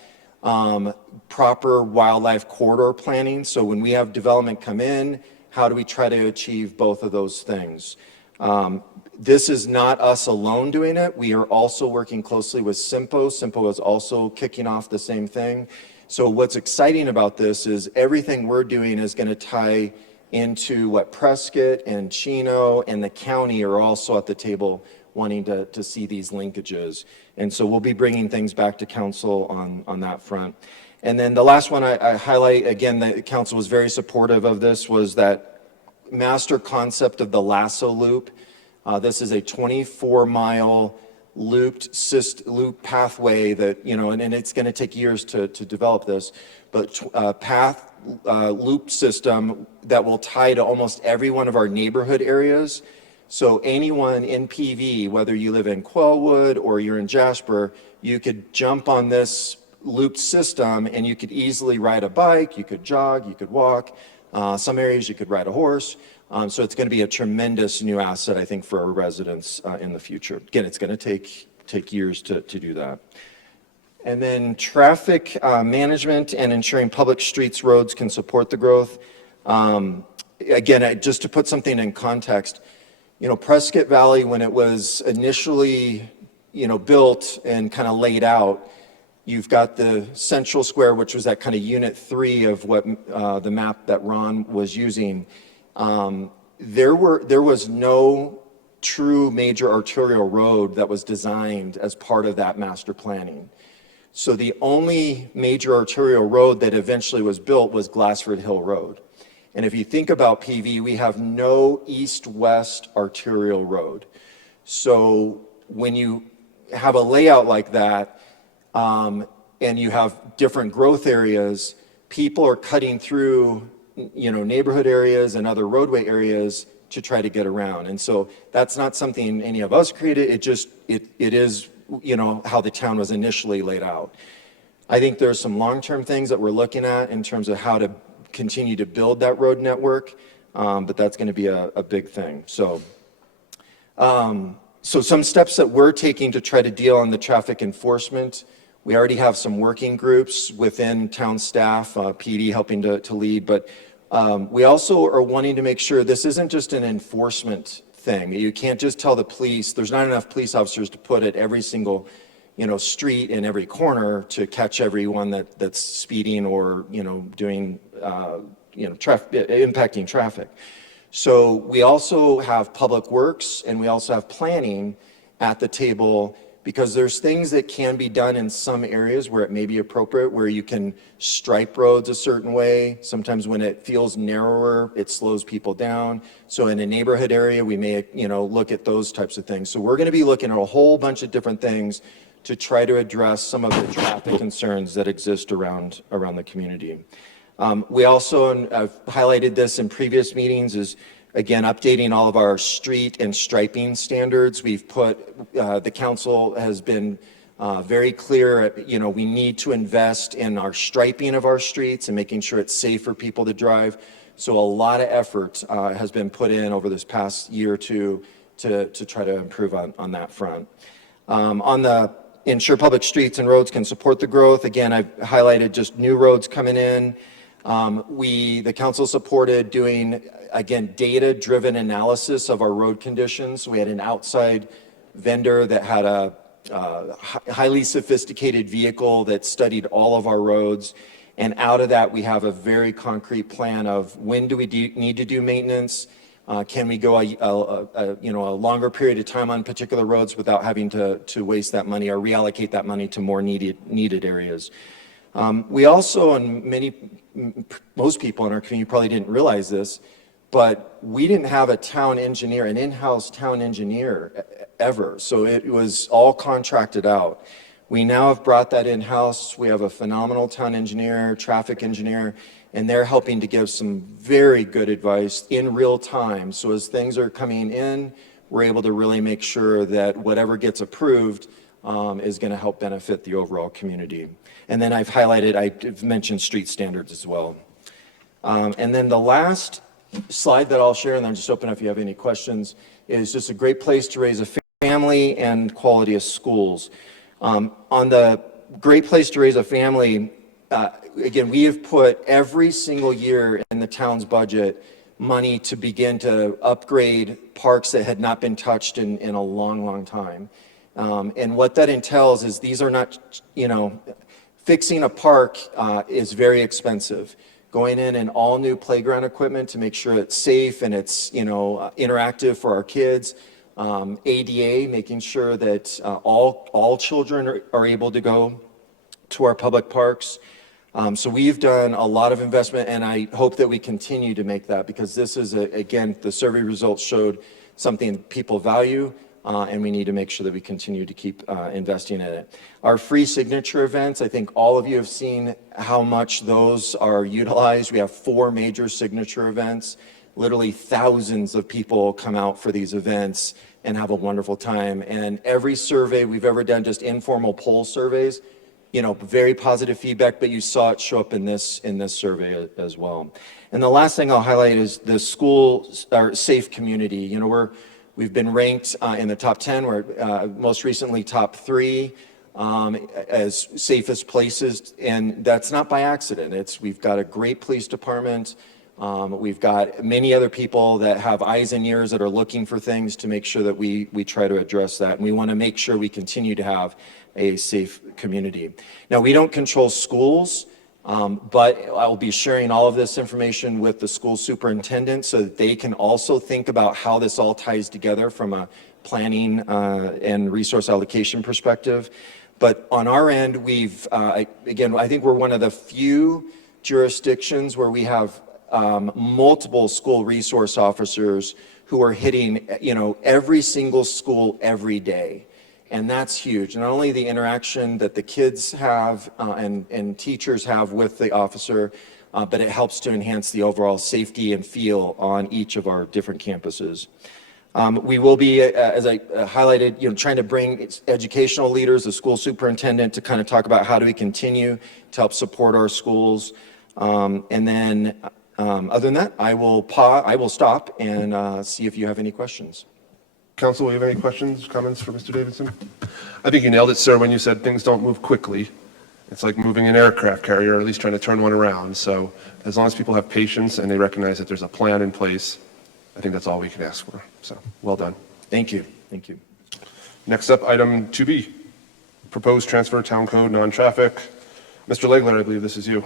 proper wildlife corridor planning. So when we have development come in, how do we try to achieve both of those things? This is not us alone doing it. We are also working closely with SIMPO. SIMPO is also kicking off the same thing. So what's exciting about this is everything we're doing is going to tie into what Prescott and Chino and the county are also at the table wanting to see these linkages. And so we'll be bringing things back to council on that front. And then the last one I highlight, again, the council was very supportive of this, was that master concept of the Lasso Loop. This is a 24-mile loop pathway that, and it's going to take years to develop this, but loop system that will tie to almost every one of our neighborhood areas. So anyone in PV, whether you live in Quellwood or you're in Jasper, you could jump on this loop system and you could easily ride a bike, you could jog, you could walk. Some areas you could ride a horse. So it's going to be a tremendous new asset, I think, for our residents in the future. Again, it's going to take years to do that. And then traffic management and ensuring public streets, roads can support the growth. Again, just to put something in context, Prescott Valley, when it was initially, built and kind of laid out, you've got the central square, which was that kind of unit 3 of what the map that Ron was using. There was no true major arterial road that was designed as part of that master planning. So the only major arterial road that eventually was built was Glassford Hill Road. And if you think about PV, we have no east-west arterial road. So when you have a layout like that, and you have different growth areas, people are cutting through, neighborhood areas and other roadway areas to try to get around. And so that's not something any of us created. It is, how the town was initially laid out. I think there's some long-term things that we're looking at in terms of how to continue to build that road network, but that's going to be a big thing. So some steps that we're taking to try to deal on the traffic enforcement. We already have some working groups within town staff, PD helping to lead, but we also are wanting to make sure this isn't just an enforcement thing. You can't just tell the police, there's not enough police officers to put at every single street in every corner to catch everyone that's speeding or, doing, impacting traffic. So we also have public works and we also have planning at the table, because there's things that can be done in some areas where it may be appropriate, where you can stripe roads a certain way. Sometimes when it feels narrower, it slows people down. So in a neighborhood area, we may, look at those types of things. So we're going to be looking at a whole bunch of different things to try to address some of the traffic concerns that exist around the community. We also, and I've highlighted this in previous meetings, is again updating all of our street and striping standards. We've put, the council has been very clear, we need to invest in our striping of our streets and making sure it's safe for people to drive. So a lot of effort has been put in over this past year or two to try to improve on that front. On the ensure public streets and roads can support the growth. Again, I've highlighted just new roads coming in. The council supported doing, again, data-driven analysis of our road conditions. We had an outside vendor that had a highly sophisticated vehicle that studied all of our roads. And out of that, we have a very concrete plan of when do we need to do maintenance? Can we go a longer period of time on particular roads without having to waste that money or reallocate that money to more needed areas? We also, and most people in our community probably didn't realize this, but we didn't have a town engineer, an in-house town engineer ever. So it was all contracted out. We now have brought that in-house. We have a phenomenal town engineer, traffic engineer, and they're helping to give some very good advice in real time. So as things are coming in, we're able to really make sure that whatever gets approved is going to help benefit the overall community. And then I've mentioned street standards as well. And then the last slide that I'll share, and then just open up if you have any questions, is just a great place to raise a family and quality of schools. On the great place to raise a family, again, we have put every single year in the town's budget money to begin to upgrade parks that had not been touched in a long, long time. And what that entails is these are not, fixing a park is very expensive. Going in and all new playground equipment to make sure it's safe and it's, interactive for our kids. ADA, making sure that all children are able to go to our public parks. So we've done a lot of investment, and I hope that we continue to make that, because this is, again, the survey results showed something people value, and we need to make sure that we continue to keep investing in it. Our free signature events, I think all of you have seen how much those are utilized. We have 4 major signature events. Literally thousands of people come out for these events and have a wonderful time. And every survey we've ever done, just informal poll surveys, very positive feedback, but you saw it show up in this survey as well. And the last thing I'll highlight is the school or safe community. We've been ranked in the top 10. We're most recently top 3 as safest places, and that's not by accident. We've got a great police department. We've got many other people that have eyes and ears that are looking for things to make sure that we try to address that. And we want to make sure we continue to have a safe community. Now, we don't control schools, but I'll be sharing all of this information with the school superintendent so that they can also think about how this all ties together from a planning and resource allocation perspective. But on our end, I think we're one of the few jurisdictions where we have multiple school resource officers who are hitting, every single school every day. And that's huge. Not only the interaction that the kids have and teachers have with the officer, but it helps to enhance the overall safety and feel on each of our different campuses. We will be, as I highlighted, trying to bring educational leaders, the school superintendent, to kind of talk about how do we continue to help support our schools. And then, other than that, I will stop and see if you have any questions. Council, we have any questions, comments for Mr. Davidson? I think you nailed it, sir, when you said things don't move quickly. It's like moving an aircraft carrier, or at least trying to turn one around. So as long as people have patience and they recognize that there's a plan in place, I think that's all we can ask for. So well done. Thank you. Thank you. Next up, item 2B, proposed transfer town code non-traffic. Mr. Legler, I believe this is you.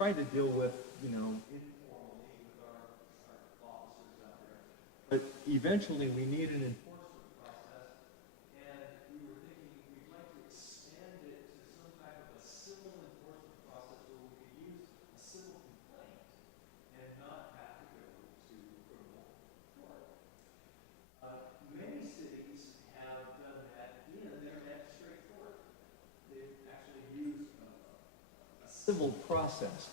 Trying to deal with, informally with our officers out there. But eventually, we need an enforcement process, and we were thinking we'd like to expand it to some type of a civil enforcement process where we could use a civil complaint and not have to go to criminal court. Many cities have done that in their magistrate court. They've actually used a civil process.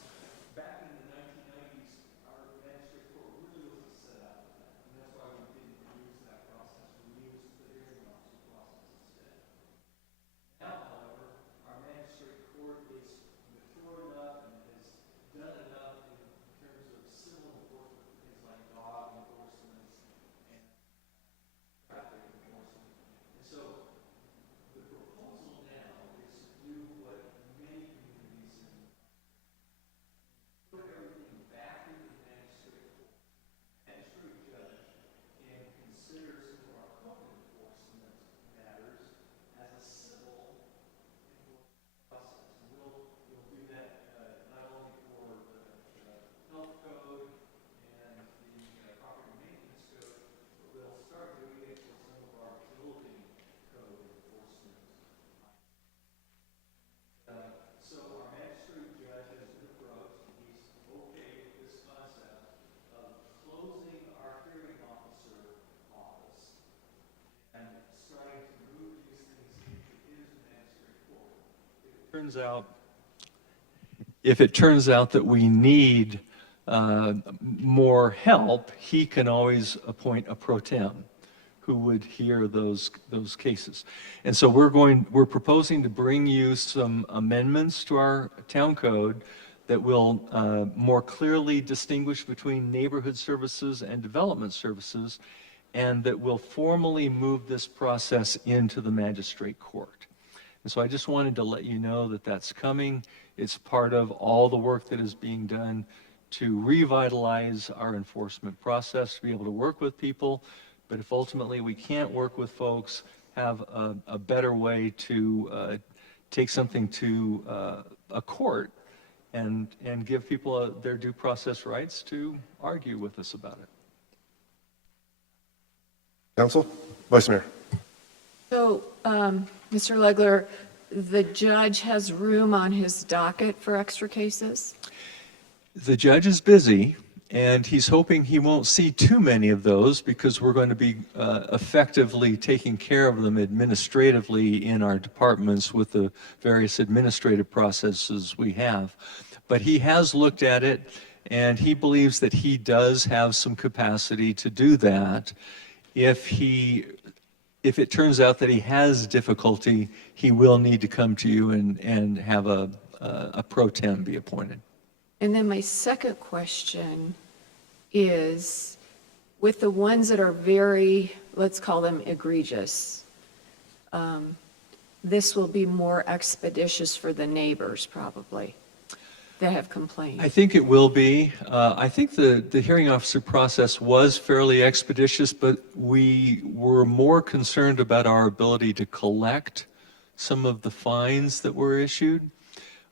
Back in the 1990s, our magistrate court really wasn't set out for that, and that's why we didn't use that process. We used the hearing officer process instead. Now, however, our magistrate court is mature enough and has done enough in terms of civil enforcement for things like dog enforcement and traffic enforcement. And so the proposal now is to do what many communities in put everything back into the magistrate judge and consider some of our code enforcement matters as a civil enforcement process. And we'll do that not only for the health code and the property maintenance code, but we'll start doing it for some of our building code enforcement. So our magistrate judge has been approached, and he's okay with this concept of closing our hearing officer office and starting to move these things into his magistrate court. If it turns out that we need more help, he can always appoint a pro tem who would hear those cases. And so we're proposing to bring you some amendments to our town code that will more clearly distinguish between neighborhood services and development services, and that will formally move this process into the magistrate court. And so I just wanted to let you know that that's coming. It's part of all the work that is being done to revitalize our enforcement process, to be able to work with people. But if ultimately we can't work with folks, have a better way to take something to a court and give people their due process rights to argue with us about it. Counsel? Vice Mayor? So, Mr. Legler, the judge has room on his docket for extra cases? The judge is busy, and he's hoping he won't see too many of those because we're going to be effectively taking care of them administratively in our departments with the various administrative processes we have. But he has looked at it, and he believes that he does have some capacity to do that. If it turns out that he has difficulty, he will need to come to you and have a pro tem be appointed. And then my second question is, with the ones that are very, let's call them egregious, this will be more expeditious for the neighbors probably that have complained. I think it will be. I think the hearing officer process was fairly expeditious, but we were more concerned about our ability to collect some of the fines that were issued.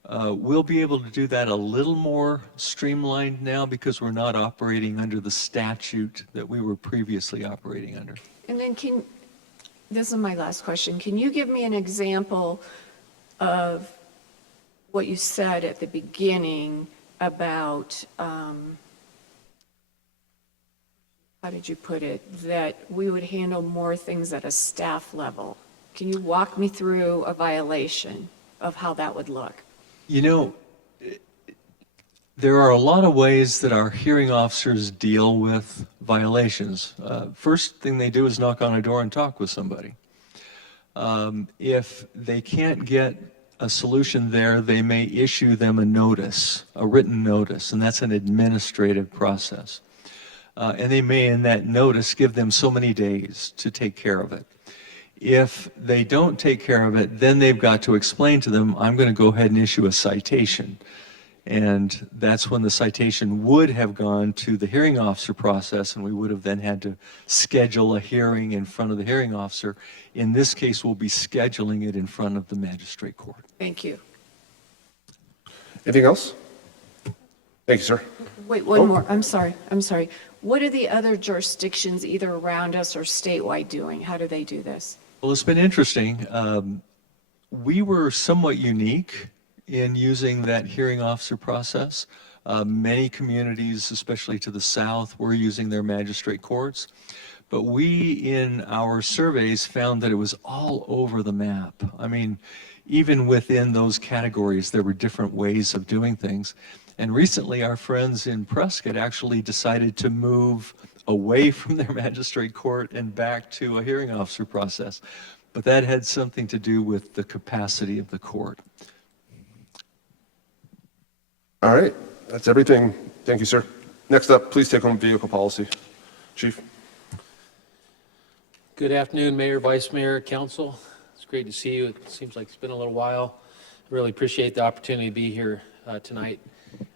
We'll be able to do that a little more streamlined now because we're not operating under the statute that we were previously operating under. And then this is my last question, can you give me an example of what you said at the beginning about, how did you put it, that we would handle more things at a staff level? Can you walk me through a violation of how that would look? You know, there are a lot of ways that our hearing officers deal with violations. First thing they do is knock on a door and talk with somebody. If they can't get a solution there, they may issue them a notice, a written notice, and that's an administrative process. And they may, in that notice, give them so many days to take care of it. If they don't take care of it, then they've got to explain to them, I'm going to go ahead and issue a citation. And that's when the citation would have gone to the hearing officer process, and we would have then had to schedule a hearing in front of the hearing officer. In this case, we'll be scheduling it in front of the magistrate court. Thank you. Anything else? Thank you, sir. Wait, one more, I'm sorry. What are the other jurisdictions either around us or statewide doing? How do they do this? Well, it's been interesting. We were somewhat unique in using that hearing officer process. Many communities, especially to the south, were using their magistrate courts. But we, in our surveys, found that it was all over the map. I mean, even within those categories, there were different ways of doing things. And recently, our friends in Prescott actually decided to move away from their magistrate court and back to a hearing officer process. But that had something to do with the capacity of the court. All right, that's everything. Thank you, sir. Next up, please take home vehicle policy. Chief. Good afternoon, Mayor, Vice Mayor, Council. It's great to see you. It seems like it's been a little while. Really appreciate the opportunity to be here tonight.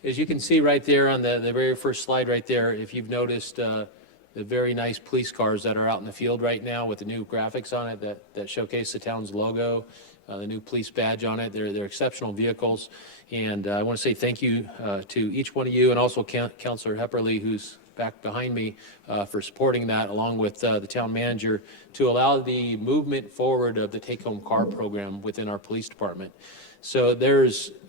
As you can see right there on the very first slide right there, if you've noticed the very nice police cars that are out in the field right now with the new graphics on it that showcase the town's logo, the new police badge on it. They're exceptional vehicles. And I want to say thank you to each one of you, and also Councilor Hepperly, who's back behind me, for supporting that, along with the town manager, to allow the movement forward of the take-home car program within our police department. So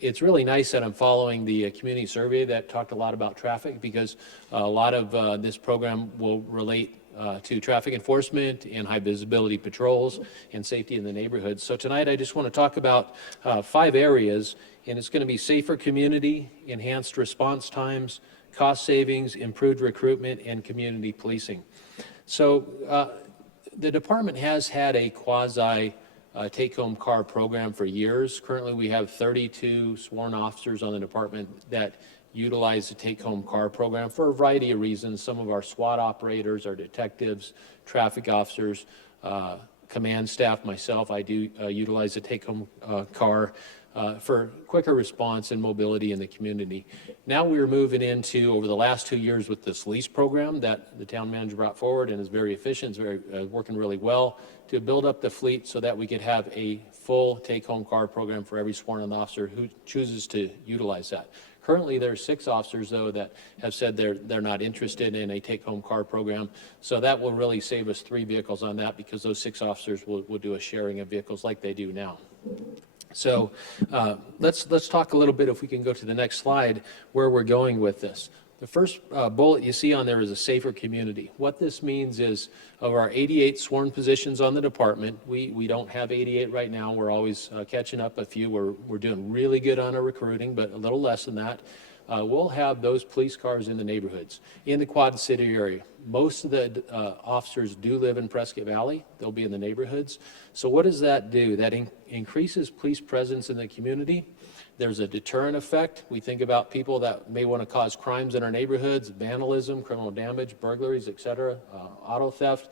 it's really nice that I'm following the community survey that talked a lot about traffic, because a lot of this program will relate to traffic enforcement and high visibility patrols and safety in the neighborhood. So tonight I just want to talk about 5 areas, and it's going to be safer community, enhanced response times, cost savings, improved recruitment, and community policing. So the department has had a quasi take-home car program for years. Currently, we have 32 sworn officers on the department that utilize the take-home car program for a variety of reasons. Some of our SWAT operators, our detectives, traffic officers, command staff, myself, I do utilize the take-home car for quicker response and mobility in the community. Now we're moving into, over the last 2 years, with this lease program that the town manager brought forward and is very efficient, it's very working really well, to build up the fleet so that we could have a full take-home car program for every sworn officer who chooses to utilize that. Currently, there are 6 officers, though, that have said they're not interested in a take-home car program. So that will really save us 3 vehicles on that, because those 6 officers will do a sharing of vehicles like they do now. So let's talk a little bit, if we can go to the next slide, where we're going with this. The first bullet you see on there is a safer community. What this means is, of our 88 sworn positions on the department, we don't have 88 right now. We're always catching up a few. We're doing really good on our recruiting, but a little less than that. We'll have those police cars in the neighborhoods, in the Quad City area. Most of the officers do live in Prescott Valley. They'll be in the neighborhoods. So what does that do? That increases police presence in the community. There's a deterrent effect. We think about people that may want to cause crimes in our neighborhoods, vandalism, criminal damage, burglaries, etc., auto theft.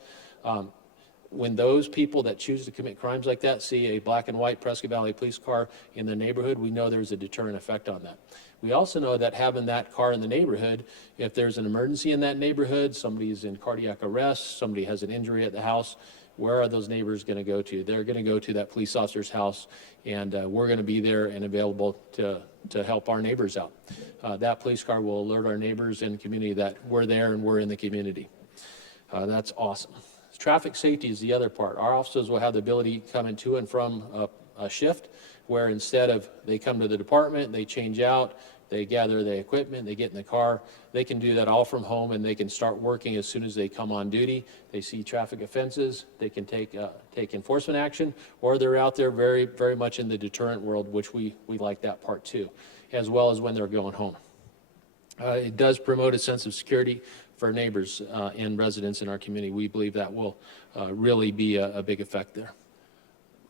When those people that choose to commit crimes like that see a black and white Prescott Valley police car in the neighborhood, we know there's a deterrent effect on that. We also know that having that car in the neighborhood, if there's an emergency in that neighborhood, somebody's in cardiac arrest, somebody has an injury at the house, where are those neighbors going to go to? They're going to go to that police officer's house, and we're going to be there and available to help our neighbors out. That police car will alert our neighbors in the community that we're there and we're in the community. That's awesome. Traffic safety is the other part. Our officers will have the ability to come in to and from a shift, where instead of they come to the department, they change out, they gather the equipment, they get in the car, they can do that all from home, and they can start working as soon as they come on duty. They see traffic offenses, they can take enforcement action, or they're out there very, very much in the deterrent world, which we like that part too, as well as when they're going home. It does promote a sense of security for neighbors and residents in our community. We believe that will really be a big effect there.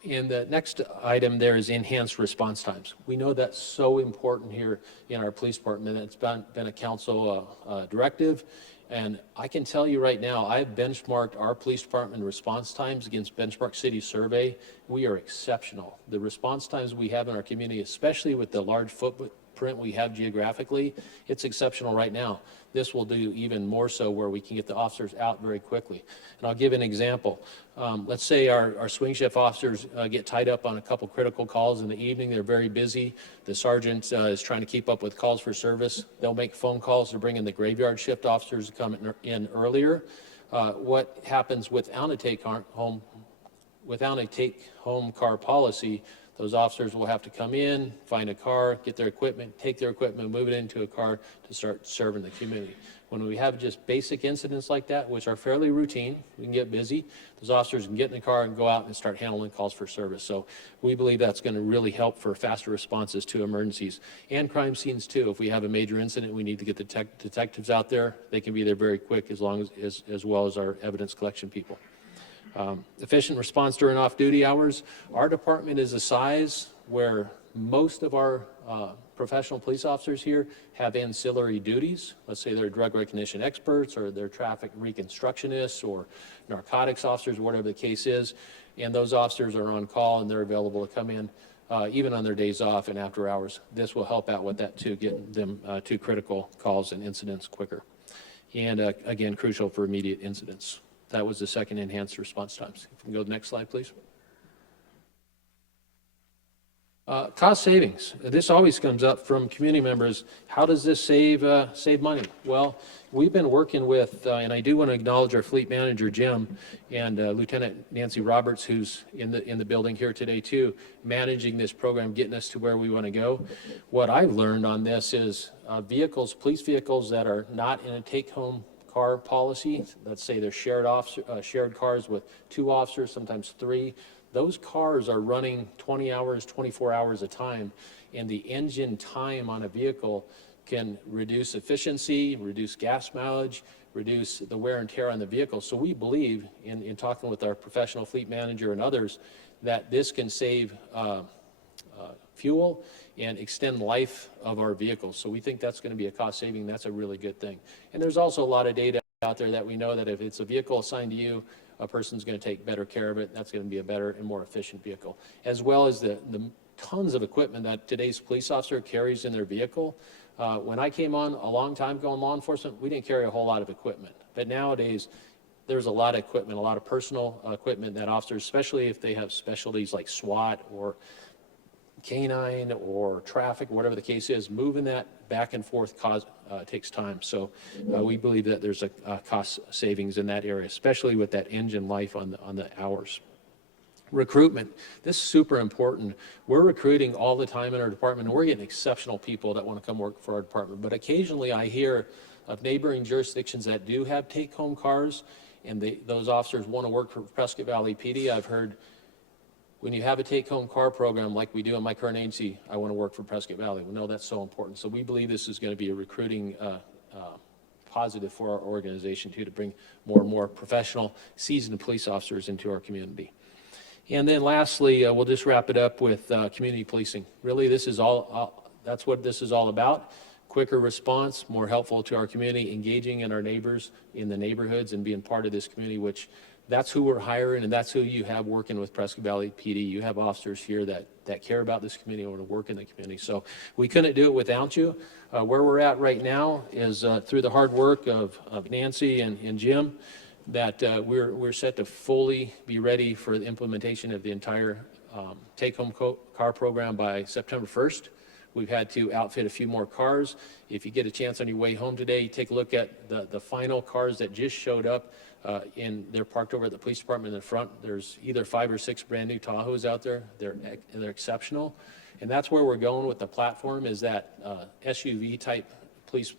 And the next item there is enhanced response times. We know that's so important here in our police department. It's been a council directive. And I can tell you right now, I've benchmarked our police department response times against Benchmark City Survey. We are exceptional. The response times we have in our community, especially with the large footprint we have geographically, it's exceptional right now. This will do even more so, where we can get the officers out very quickly. And I'll give an example. Let's say our swing shift officers get tied up on a couple critical calls in the evening. They're very busy. The sergeant is trying to keep up with calls for service. They'll make phone calls to bring in the graveyard shift officers to come in earlier. What happens without a take-home car policy? Those officers will have to come in, find a car, get their equipment, take their equipment, move it into a car to start serving the community. When we have just basic incidents like that, which are fairly routine, we can get busy, those officers can get in the car and go out and start handling calls for service. So we believe that's going to really help for faster responses to emergencies and crime scenes too. If we have a major incident, we need to get the detectives out there. They can be there very quick, as well as our evidence collection people. Efficient response during off-duty hours. Our department is a size where most of our professional police officers here have ancillary duties. Let's say they're drug recognition experts, or they're traffic reconstructionists, or narcotics officers, whatever the case is. And those officers are on call, and they're available to come in even on their days off and after hours. This will help out with that too, getting them to critical calls and incidents quicker. And again, crucial for immediate incidents. That was the second enhanced response times. If we can go to the next slide, please. Cost savings. This always comes up from community members. How does this save money? Well, we've been working with, and I do want to acknowledge our fleet manager, Jim, and Lieutenant Nancy Roberts, who's in the building here today too, managing this program, getting us to where we want to go. What I've learned on this is police vehicles that are not in a take-home car policy, let's say they're shared cars with 2 officers, sometimes 3, those cars are running 20 hours, 24 hours a time, and the engine time on a vehicle can reduce efficiency, reduce gas mileage, reduce the wear and tear on the vehicle. So we believe, in talking with our professional fleet manager and others, that this can save fuel and extend life of our vehicles. So we think that's going to be a cost saving. That's a really good thing. And there's also a lot of data out there that we know that if it's a vehicle assigned to you, a person's going to take better care of it. That's going to be a better and more efficient vehicle, as well as the tons of equipment that today's police officer carries in their vehicle. When I came on a long time ago in law enforcement, we didn't carry a whole lot of equipment. But nowadays, there's a lot of equipment, a lot of personal equipment that officers, especially if they have specialties like SWAT or canine or traffic, whatever the case is, moving that back and forth takes time. So we believe that there's a cost savings in that area, especially with that engine life on the hours. Recruitment, this is super important. We're recruiting all the time in our department, and we're getting exceptional people that want to come work for our department. But occasionally I hear of neighboring jurisdictions that do have take-home cars, and those officers want to work for Prescott Valley PD. I've heard, when you have a take-home car program like we do in my current agency, I want to work for Prescott Valley. We know that's so important. So we believe this is going to be a recruiting positive for our organization too, to bring more and more professional, seasoned police officers into our community. And then lastly, we'll just wrap it up with community policing. Really, this is that's what this is all about. Quicker response, more helpful to our community, engaging in our neighbors in the neighborhoods and being part of this community, which that's who we're hiring, and that's who you have working with Prescott Valley PD. You have officers here that care about this community and want to work in the community. So we couldn't do it without you. Where we're at right now is through the hard work of Nancy and Jim, that we're set to fully be ready for the implementation of the entire take-home car program by September 1st. We've had to outfit a few more cars. If you get a chance on your way home today, take a look at the final cars that just showed up. They're parked over at the police department in the front. There's either 5 or 6 brand new Tahoes out there. They're exceptional. And that's where we're going with the platform, is that SUV type police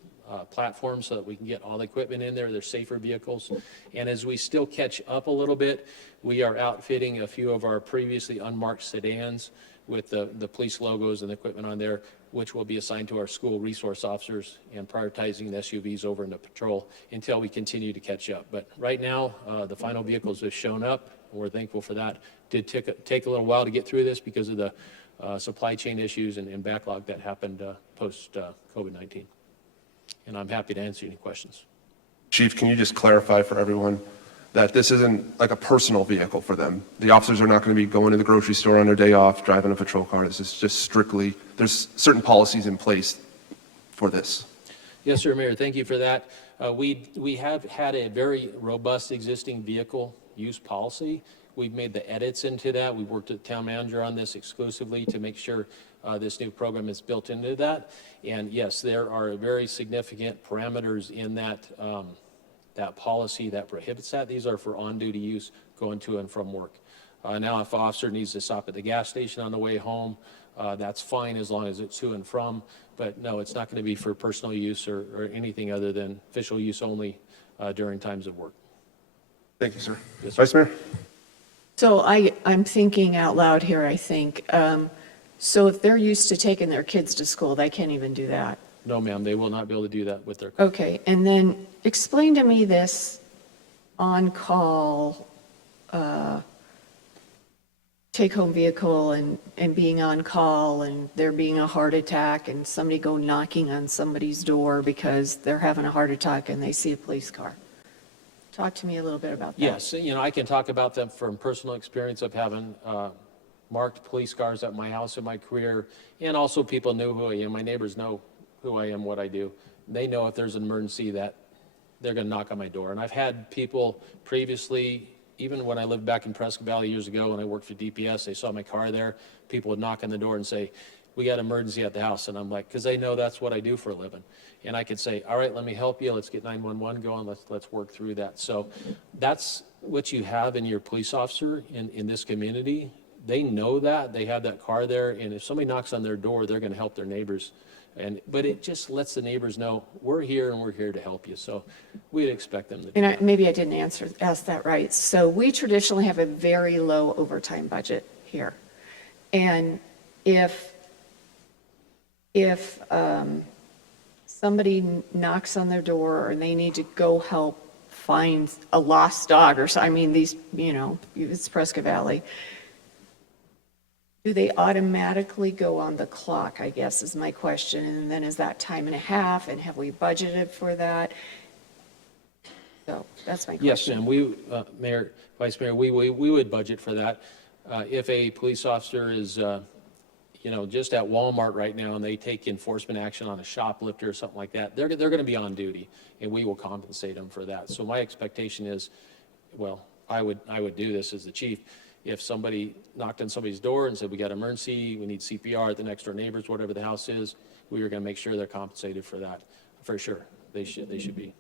platform, so that we can get all the equipment in there. They're safer vehicles. And as we still catch up a little bit, we are outfitting a few of our previously unmarked sedans with the police logos and the equipment on there, which will be assigned to our school resource officers, and prioritizing the SUVs over into patrol until we continue to catch up. But right now, the final vehicles have shown up, and we're thankful for that. Did take a little while to get through this because of the supply chain issues and backlog that happened post COVID-19. And I'm happy to answer any questions. Chief, can you just clarify for everyone that this isn't like a personal vehicle for them? The officers are not going to be going to the grocery store on their day off, driving a patrol car. This is just strictly, there's certain policies in place for this. Yes, sir, Mayor, thank you for that. We have had a very robust existing vehicle use policy. We've made the edits into that. We've worked with the town manager on this exclusively to make sure this new program is built into that. And yes, there are very significant parameters in that that policy that prohibits that. These are for on-duty use going to and from work. Now, if an officer needs to stop at the gas station on the way home, that's fine as long as it's to and from. But no, it's not going to be for personal use or anything other than official use only during times of work. Thank you, sir. Yes, sir. Vice Mayor? So I'm thinking out loud here, I think. So if they're used to taking their kids to school, they can't even do that. No, ma'am, they will not be able to do that with their. Okay, and then explain to me this on-call take-home vehicle and being on call and there being a heart attack and somebody go knocking on somebody's door because they're having a heart attack and they see a police car. Talk to me a little bit about that. Yes, I can talk about them from personal experience of having marked police cars at my house in my career, and also people know who I am. My neighbors know who I am, what I do. They know if there's an emergency that they're going to knock on my door. And I've had people previously, even when I lived back in Prescott Valley years ago when I worked for DPS, they saw my car there. People would knock on the door and say, "We got an emergency at the house." And I'm like, because they know that's what I do for a living. And I could say, "All right, let me help you. Let's get 911 going. Let's work through that." So that's what you have in your police officer in this community. They know that. They have that car there. And if somebody knocks on their door, they're going to help their neighbors. But it just lets the neighbors know, we're here and we're here to help you. So we'd expect them to do that. Maybe I didn't ask that right. So we traditionally have a very low overtime budget here. And if somebody knocks on their door and they need to go help find a lost dog or so, I mean, it's Prescott Valley, Do they automatically go on the clock, I guess, is my question. And then is that time and a half, and have we budgeted for that? So that's my question. Yes, ma'am. We, Mayor, Vice Mayor, we would budget for that. If a police officer is, just at Walmart right now and they take enforcement action on a shoplifter or something like that, they're going to be on duty, and we will compensate them for that. So my expectation is, well, I would do this as the chief. If somebody knocked on somebody's door and said, we got emergency, we need CPR at the next door neighbors, whatever the house is, we are going to make sure they're compensated for that, for sure. They should be.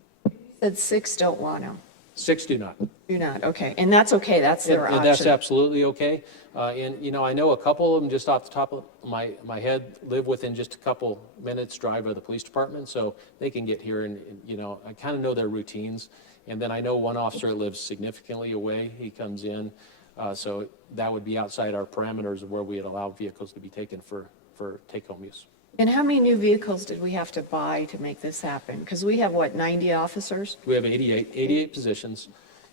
Said 6 don't want to. 6 do not. Do not, okay. And that's okay, that's their And that's option. absolutely okay. And, I know a couple of them, just off the top of my head, live within just a couple minutes drive of the police department, so they can get here and, I kind of know their routines. And then I know one officer lives significantly away. He comes in, so that would be outside our parameters of where we would allow vehicles to be taken for take-home use. And how many new vehicles did we have to buy to make this happen? Because we have, 90 officers? We have 88 positions,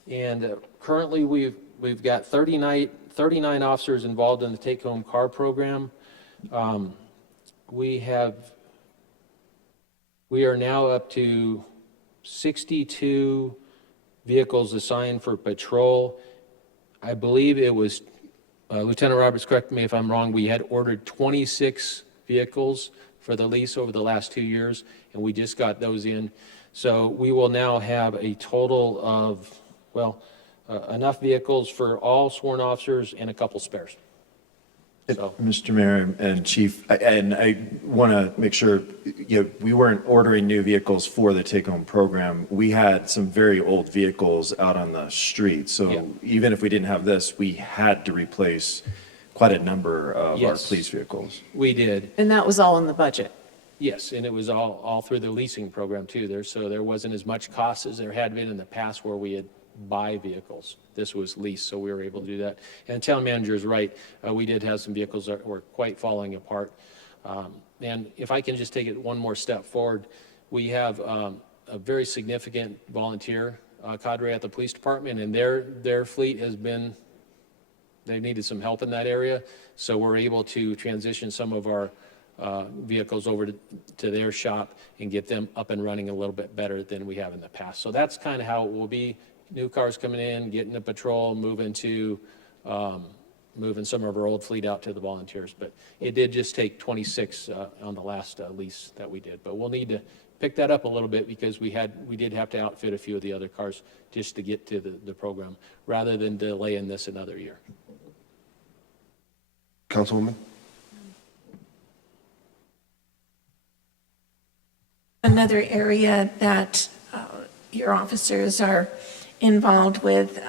and currently we've got 39 officers involved in the take-home car program. We are now up to 62 vehicles assigned for patrol. I believe it was, Lieutenant Roberts, correct me if I'm wrong, we had ordered 26 vehicles for the lease over the last 2 years, and we just got those in. So we will now have a total of, enough vehicles for all sworn officers and a couple spares. So, Mr. Mayor and Chief, I want to make sure, we weren't ordering new vehicles for the take-home program. We had some very old vehicles out on the street. Yeah. So even if we didn't have this, we had to replace quite a number of our Yes. police vehicles. we did. And that was all in the budget? Yes, and it was all through the leasing program too. So there wasn't as much cost as there had been in the past where we had buy vehicles. This was leased, so we were able to do that. And town manager is right. We did have some vehicles that were quite falling apart. And if I can just take it one more step forward, we have a very significant volunteer cadre at the police department, and their fleet has been, they needed some help in that area. So we're able to transition some of our vehicles over to their shop and get them up and running a little bit better than we have in the past. So that's kind of how it will be. New cars coming in, getting the patrol, moving some of our old fleet out to the volunteers. But it did just take 26 on the last lease that we did. But we'll need to pick that up a little bit because we did have to outfit a few of the other cars just to get to the program, rather than delaying this another year. Councilwoman? Another area that your officers are involved with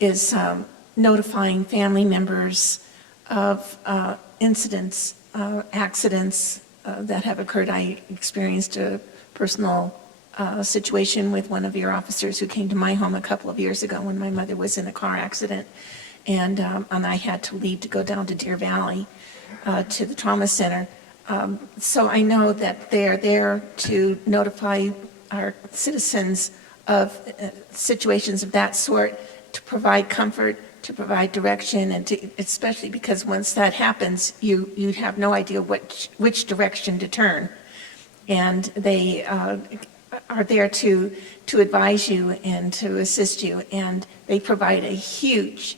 is notifying family members of incidents, accidents that have occurred. I experienced a personal situation with one of your officers who came to my home a couple of years ago when my mother was in a car accident, and I had to leave to go down to Deer Valley to the trauma center. So I know that they're there to notify our citizens of situations of that sort, to provide comfort, to provide direction, and to, especially because once that happens, you have no idea which direction to turn. And they are there to advise you and to assist you, and they provide a huge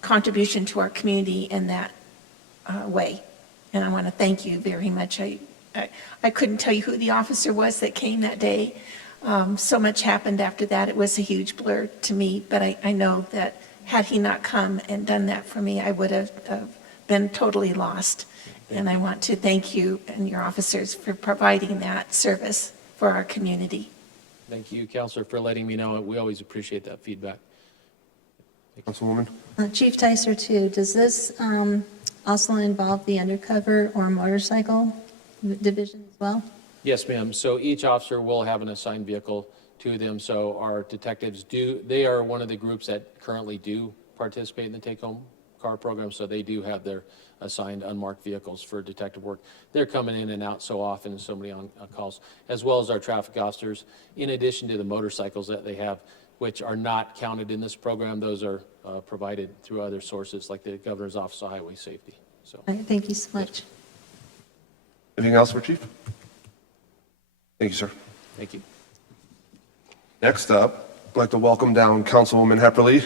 contribution to our community in that way. And I want to thank you very much. I couldn't tell you who the officer was that came that day. So much happened after that. It was a huge blur to me, but I know that had he not come and done that for me, I would have been totally lost. And I want to thank you and your officers for providing that service for our community. Thank you, Counselor, for letting me know. We always appreciate that feedback. Councilwoman? Chief Ticer, too, does this also involve the undercover or motorcycle division as well? Yes, ma'am. So each officer will have an assigned vehicle to them. So our detectives they are one of the groups that currently do participate in the take-home car program. So they do have their assigned unmarked vehicles for detective work. They're coming in and out so often, so many on calls, as well as our traffic officers, in addition to the motorcycles that they have, which are not counted in this program. Those are provided through other sources like the Governor's Office of Highway Safety. So, All right, thank you so much. Anything else for Chief? Thank you, sir. thank you. Next up, I'd like to welcome down Councilwoman Hepperly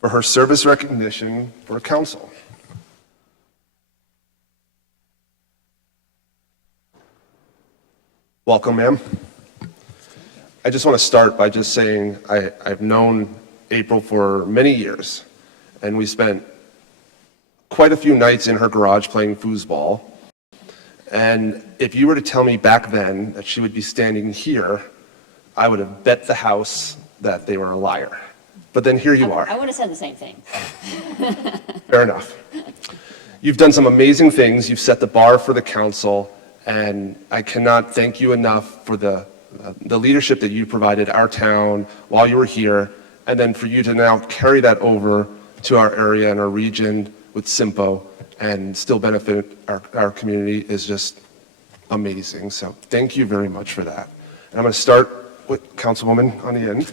for her service recognition for council. Welcome, ma'am. I just want to start by just saying I've known April for many years, and we spent quite a few nights in her garage playing foosball. And if you were to tell me back then that she would be standing here, I would have bet the house that they were a liar. But then here you are. I would have said the same thing. Fair enough. You've done some amazing things. You've set the bar for the council, and I cannot thank you enough for the leadership that you provided our town while you were here, and then for you to now carry that over to our area and our region with SIMPO and still benefit our community is just amazing. So thank you very much for that. And I'm going to start with Councilwoman on the end.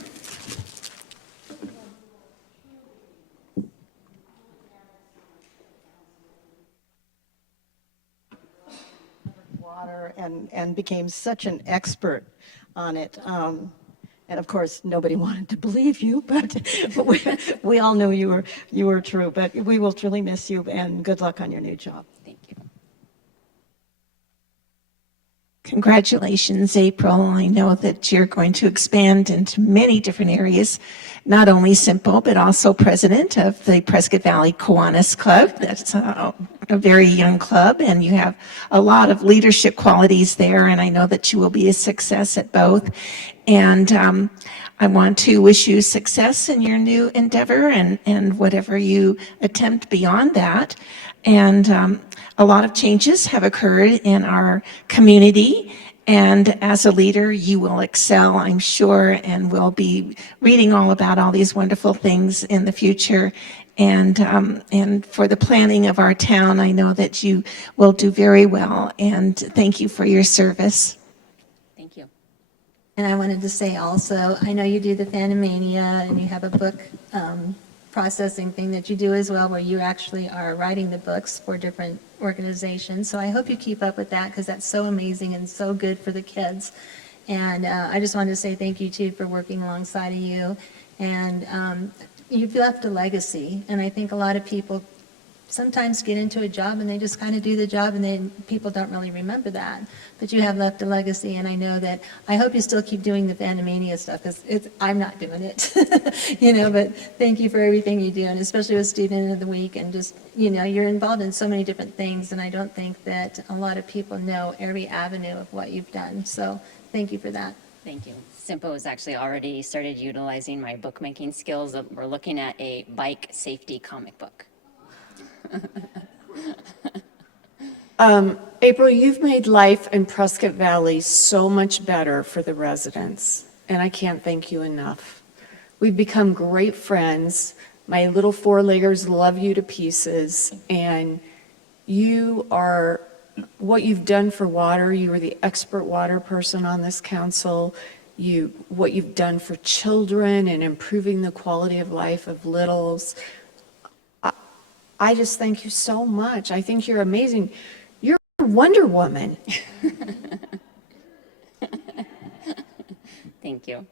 Water and became such an expert on it. And of course, nobody wanted to believe you, but we all knew you were true. But we will truly miss you, and good luck on your new job. Thank you. Congratulations, April. I know that you're going to expand into many different areas, not only SIMPO, but also president of the Prescott Valley Kiwanis Club. That's a very young club, and you have a lot of leadership qualities there, and I know that you will be a success at both. And I want to wish you success in your new endeavor and whatever you attempt beyond that. And a lot of changes have occurred in our community. And as a leader, you will excel, I'm sure, and we'll be reading all about all these wonderful things in the future. And for the planning of our town, I know that you will do very well. And thank you for your service. Thank you. And I wanted to say also, I know you do the Phantomania and you have a book processing thing that you do as well, where you actually are writing the books for different organizations. So I hope you keep up with that, because that's so amazing and so good for the kids. And I just wanted to say thank you too for working alongside of you. And you've left a legacy, and I think a lot of people sometimes get into a job and they just kind of do the job, and then people don't really remember that. But you have left a legacy, and I know that, I hope you still keep doing the Phantomania stuff, because I'm not doing it, but thank you for everything you do, and especially with Student of the Week, and just, you're involved in so many different things, and I don't think that a lot of people know every avenue of what you've done. So thank you for that. Thank you. SIMPO has actually already started utilizing my bookmaking skills. We're looking at a bike safety comic book. April, you've made life in Prescott Valley so much better for the residents, and I can't thank you enough. We've become great friends. My little four-leggers love you to pieces, and you are, what you've done for water, you were the expert water person on this council. What you've done for children and improving the quality of life of littles. I just thank you so much. I think you're amazing. You're Wonder Woman. Thank you.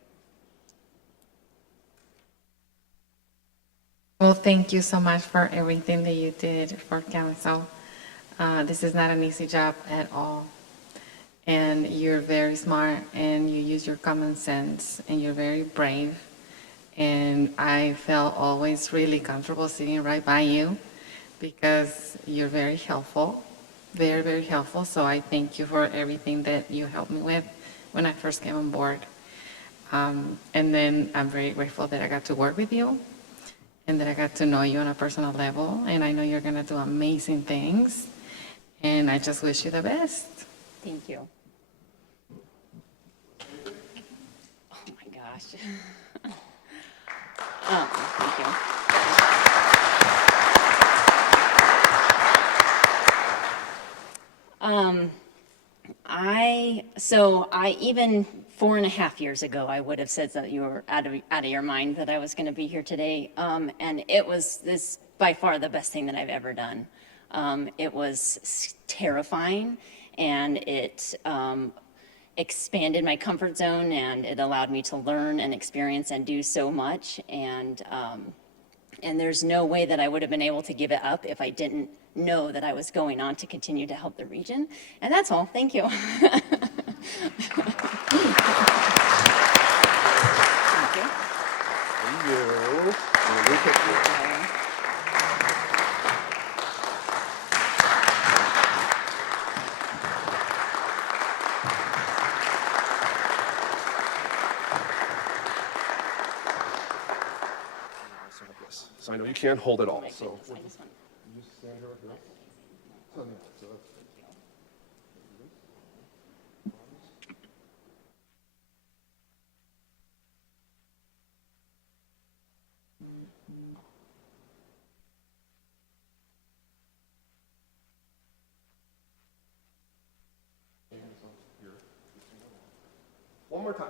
Well, thank you so much for everything that you did for council. This is not an easy job at all. And you're very smart, and you use your common sense, and you're very brave. And I felt always really comfortable sitting right by you, because you're very helpful, very, very helpful. So I thank you for everything that you helped me with when I first came on board. And then I'm very grateful that I got to work with you, and that I got to know you on a personal level. And I know you're going to do amazing things. And I just wish you the best. Thank you. Oh my gosh. Thank you. So I, even 4.5 years ago, I would have said that you were out of your mind that I was going to be here today. And it was this by far the best thing that I've ever done. It was terrifying, and it expanded my comfort zone, and it allowed me to learn and experience and do so much. And there's no way that I would have been able to give it up if I didn't know that I was going on to continue to help the region. And that's all. Thank you. Thank you. So I know you can't hold it all, so. I just want- One more time.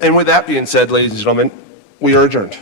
And with that being said, ladies and gentlemen, we are adjourned.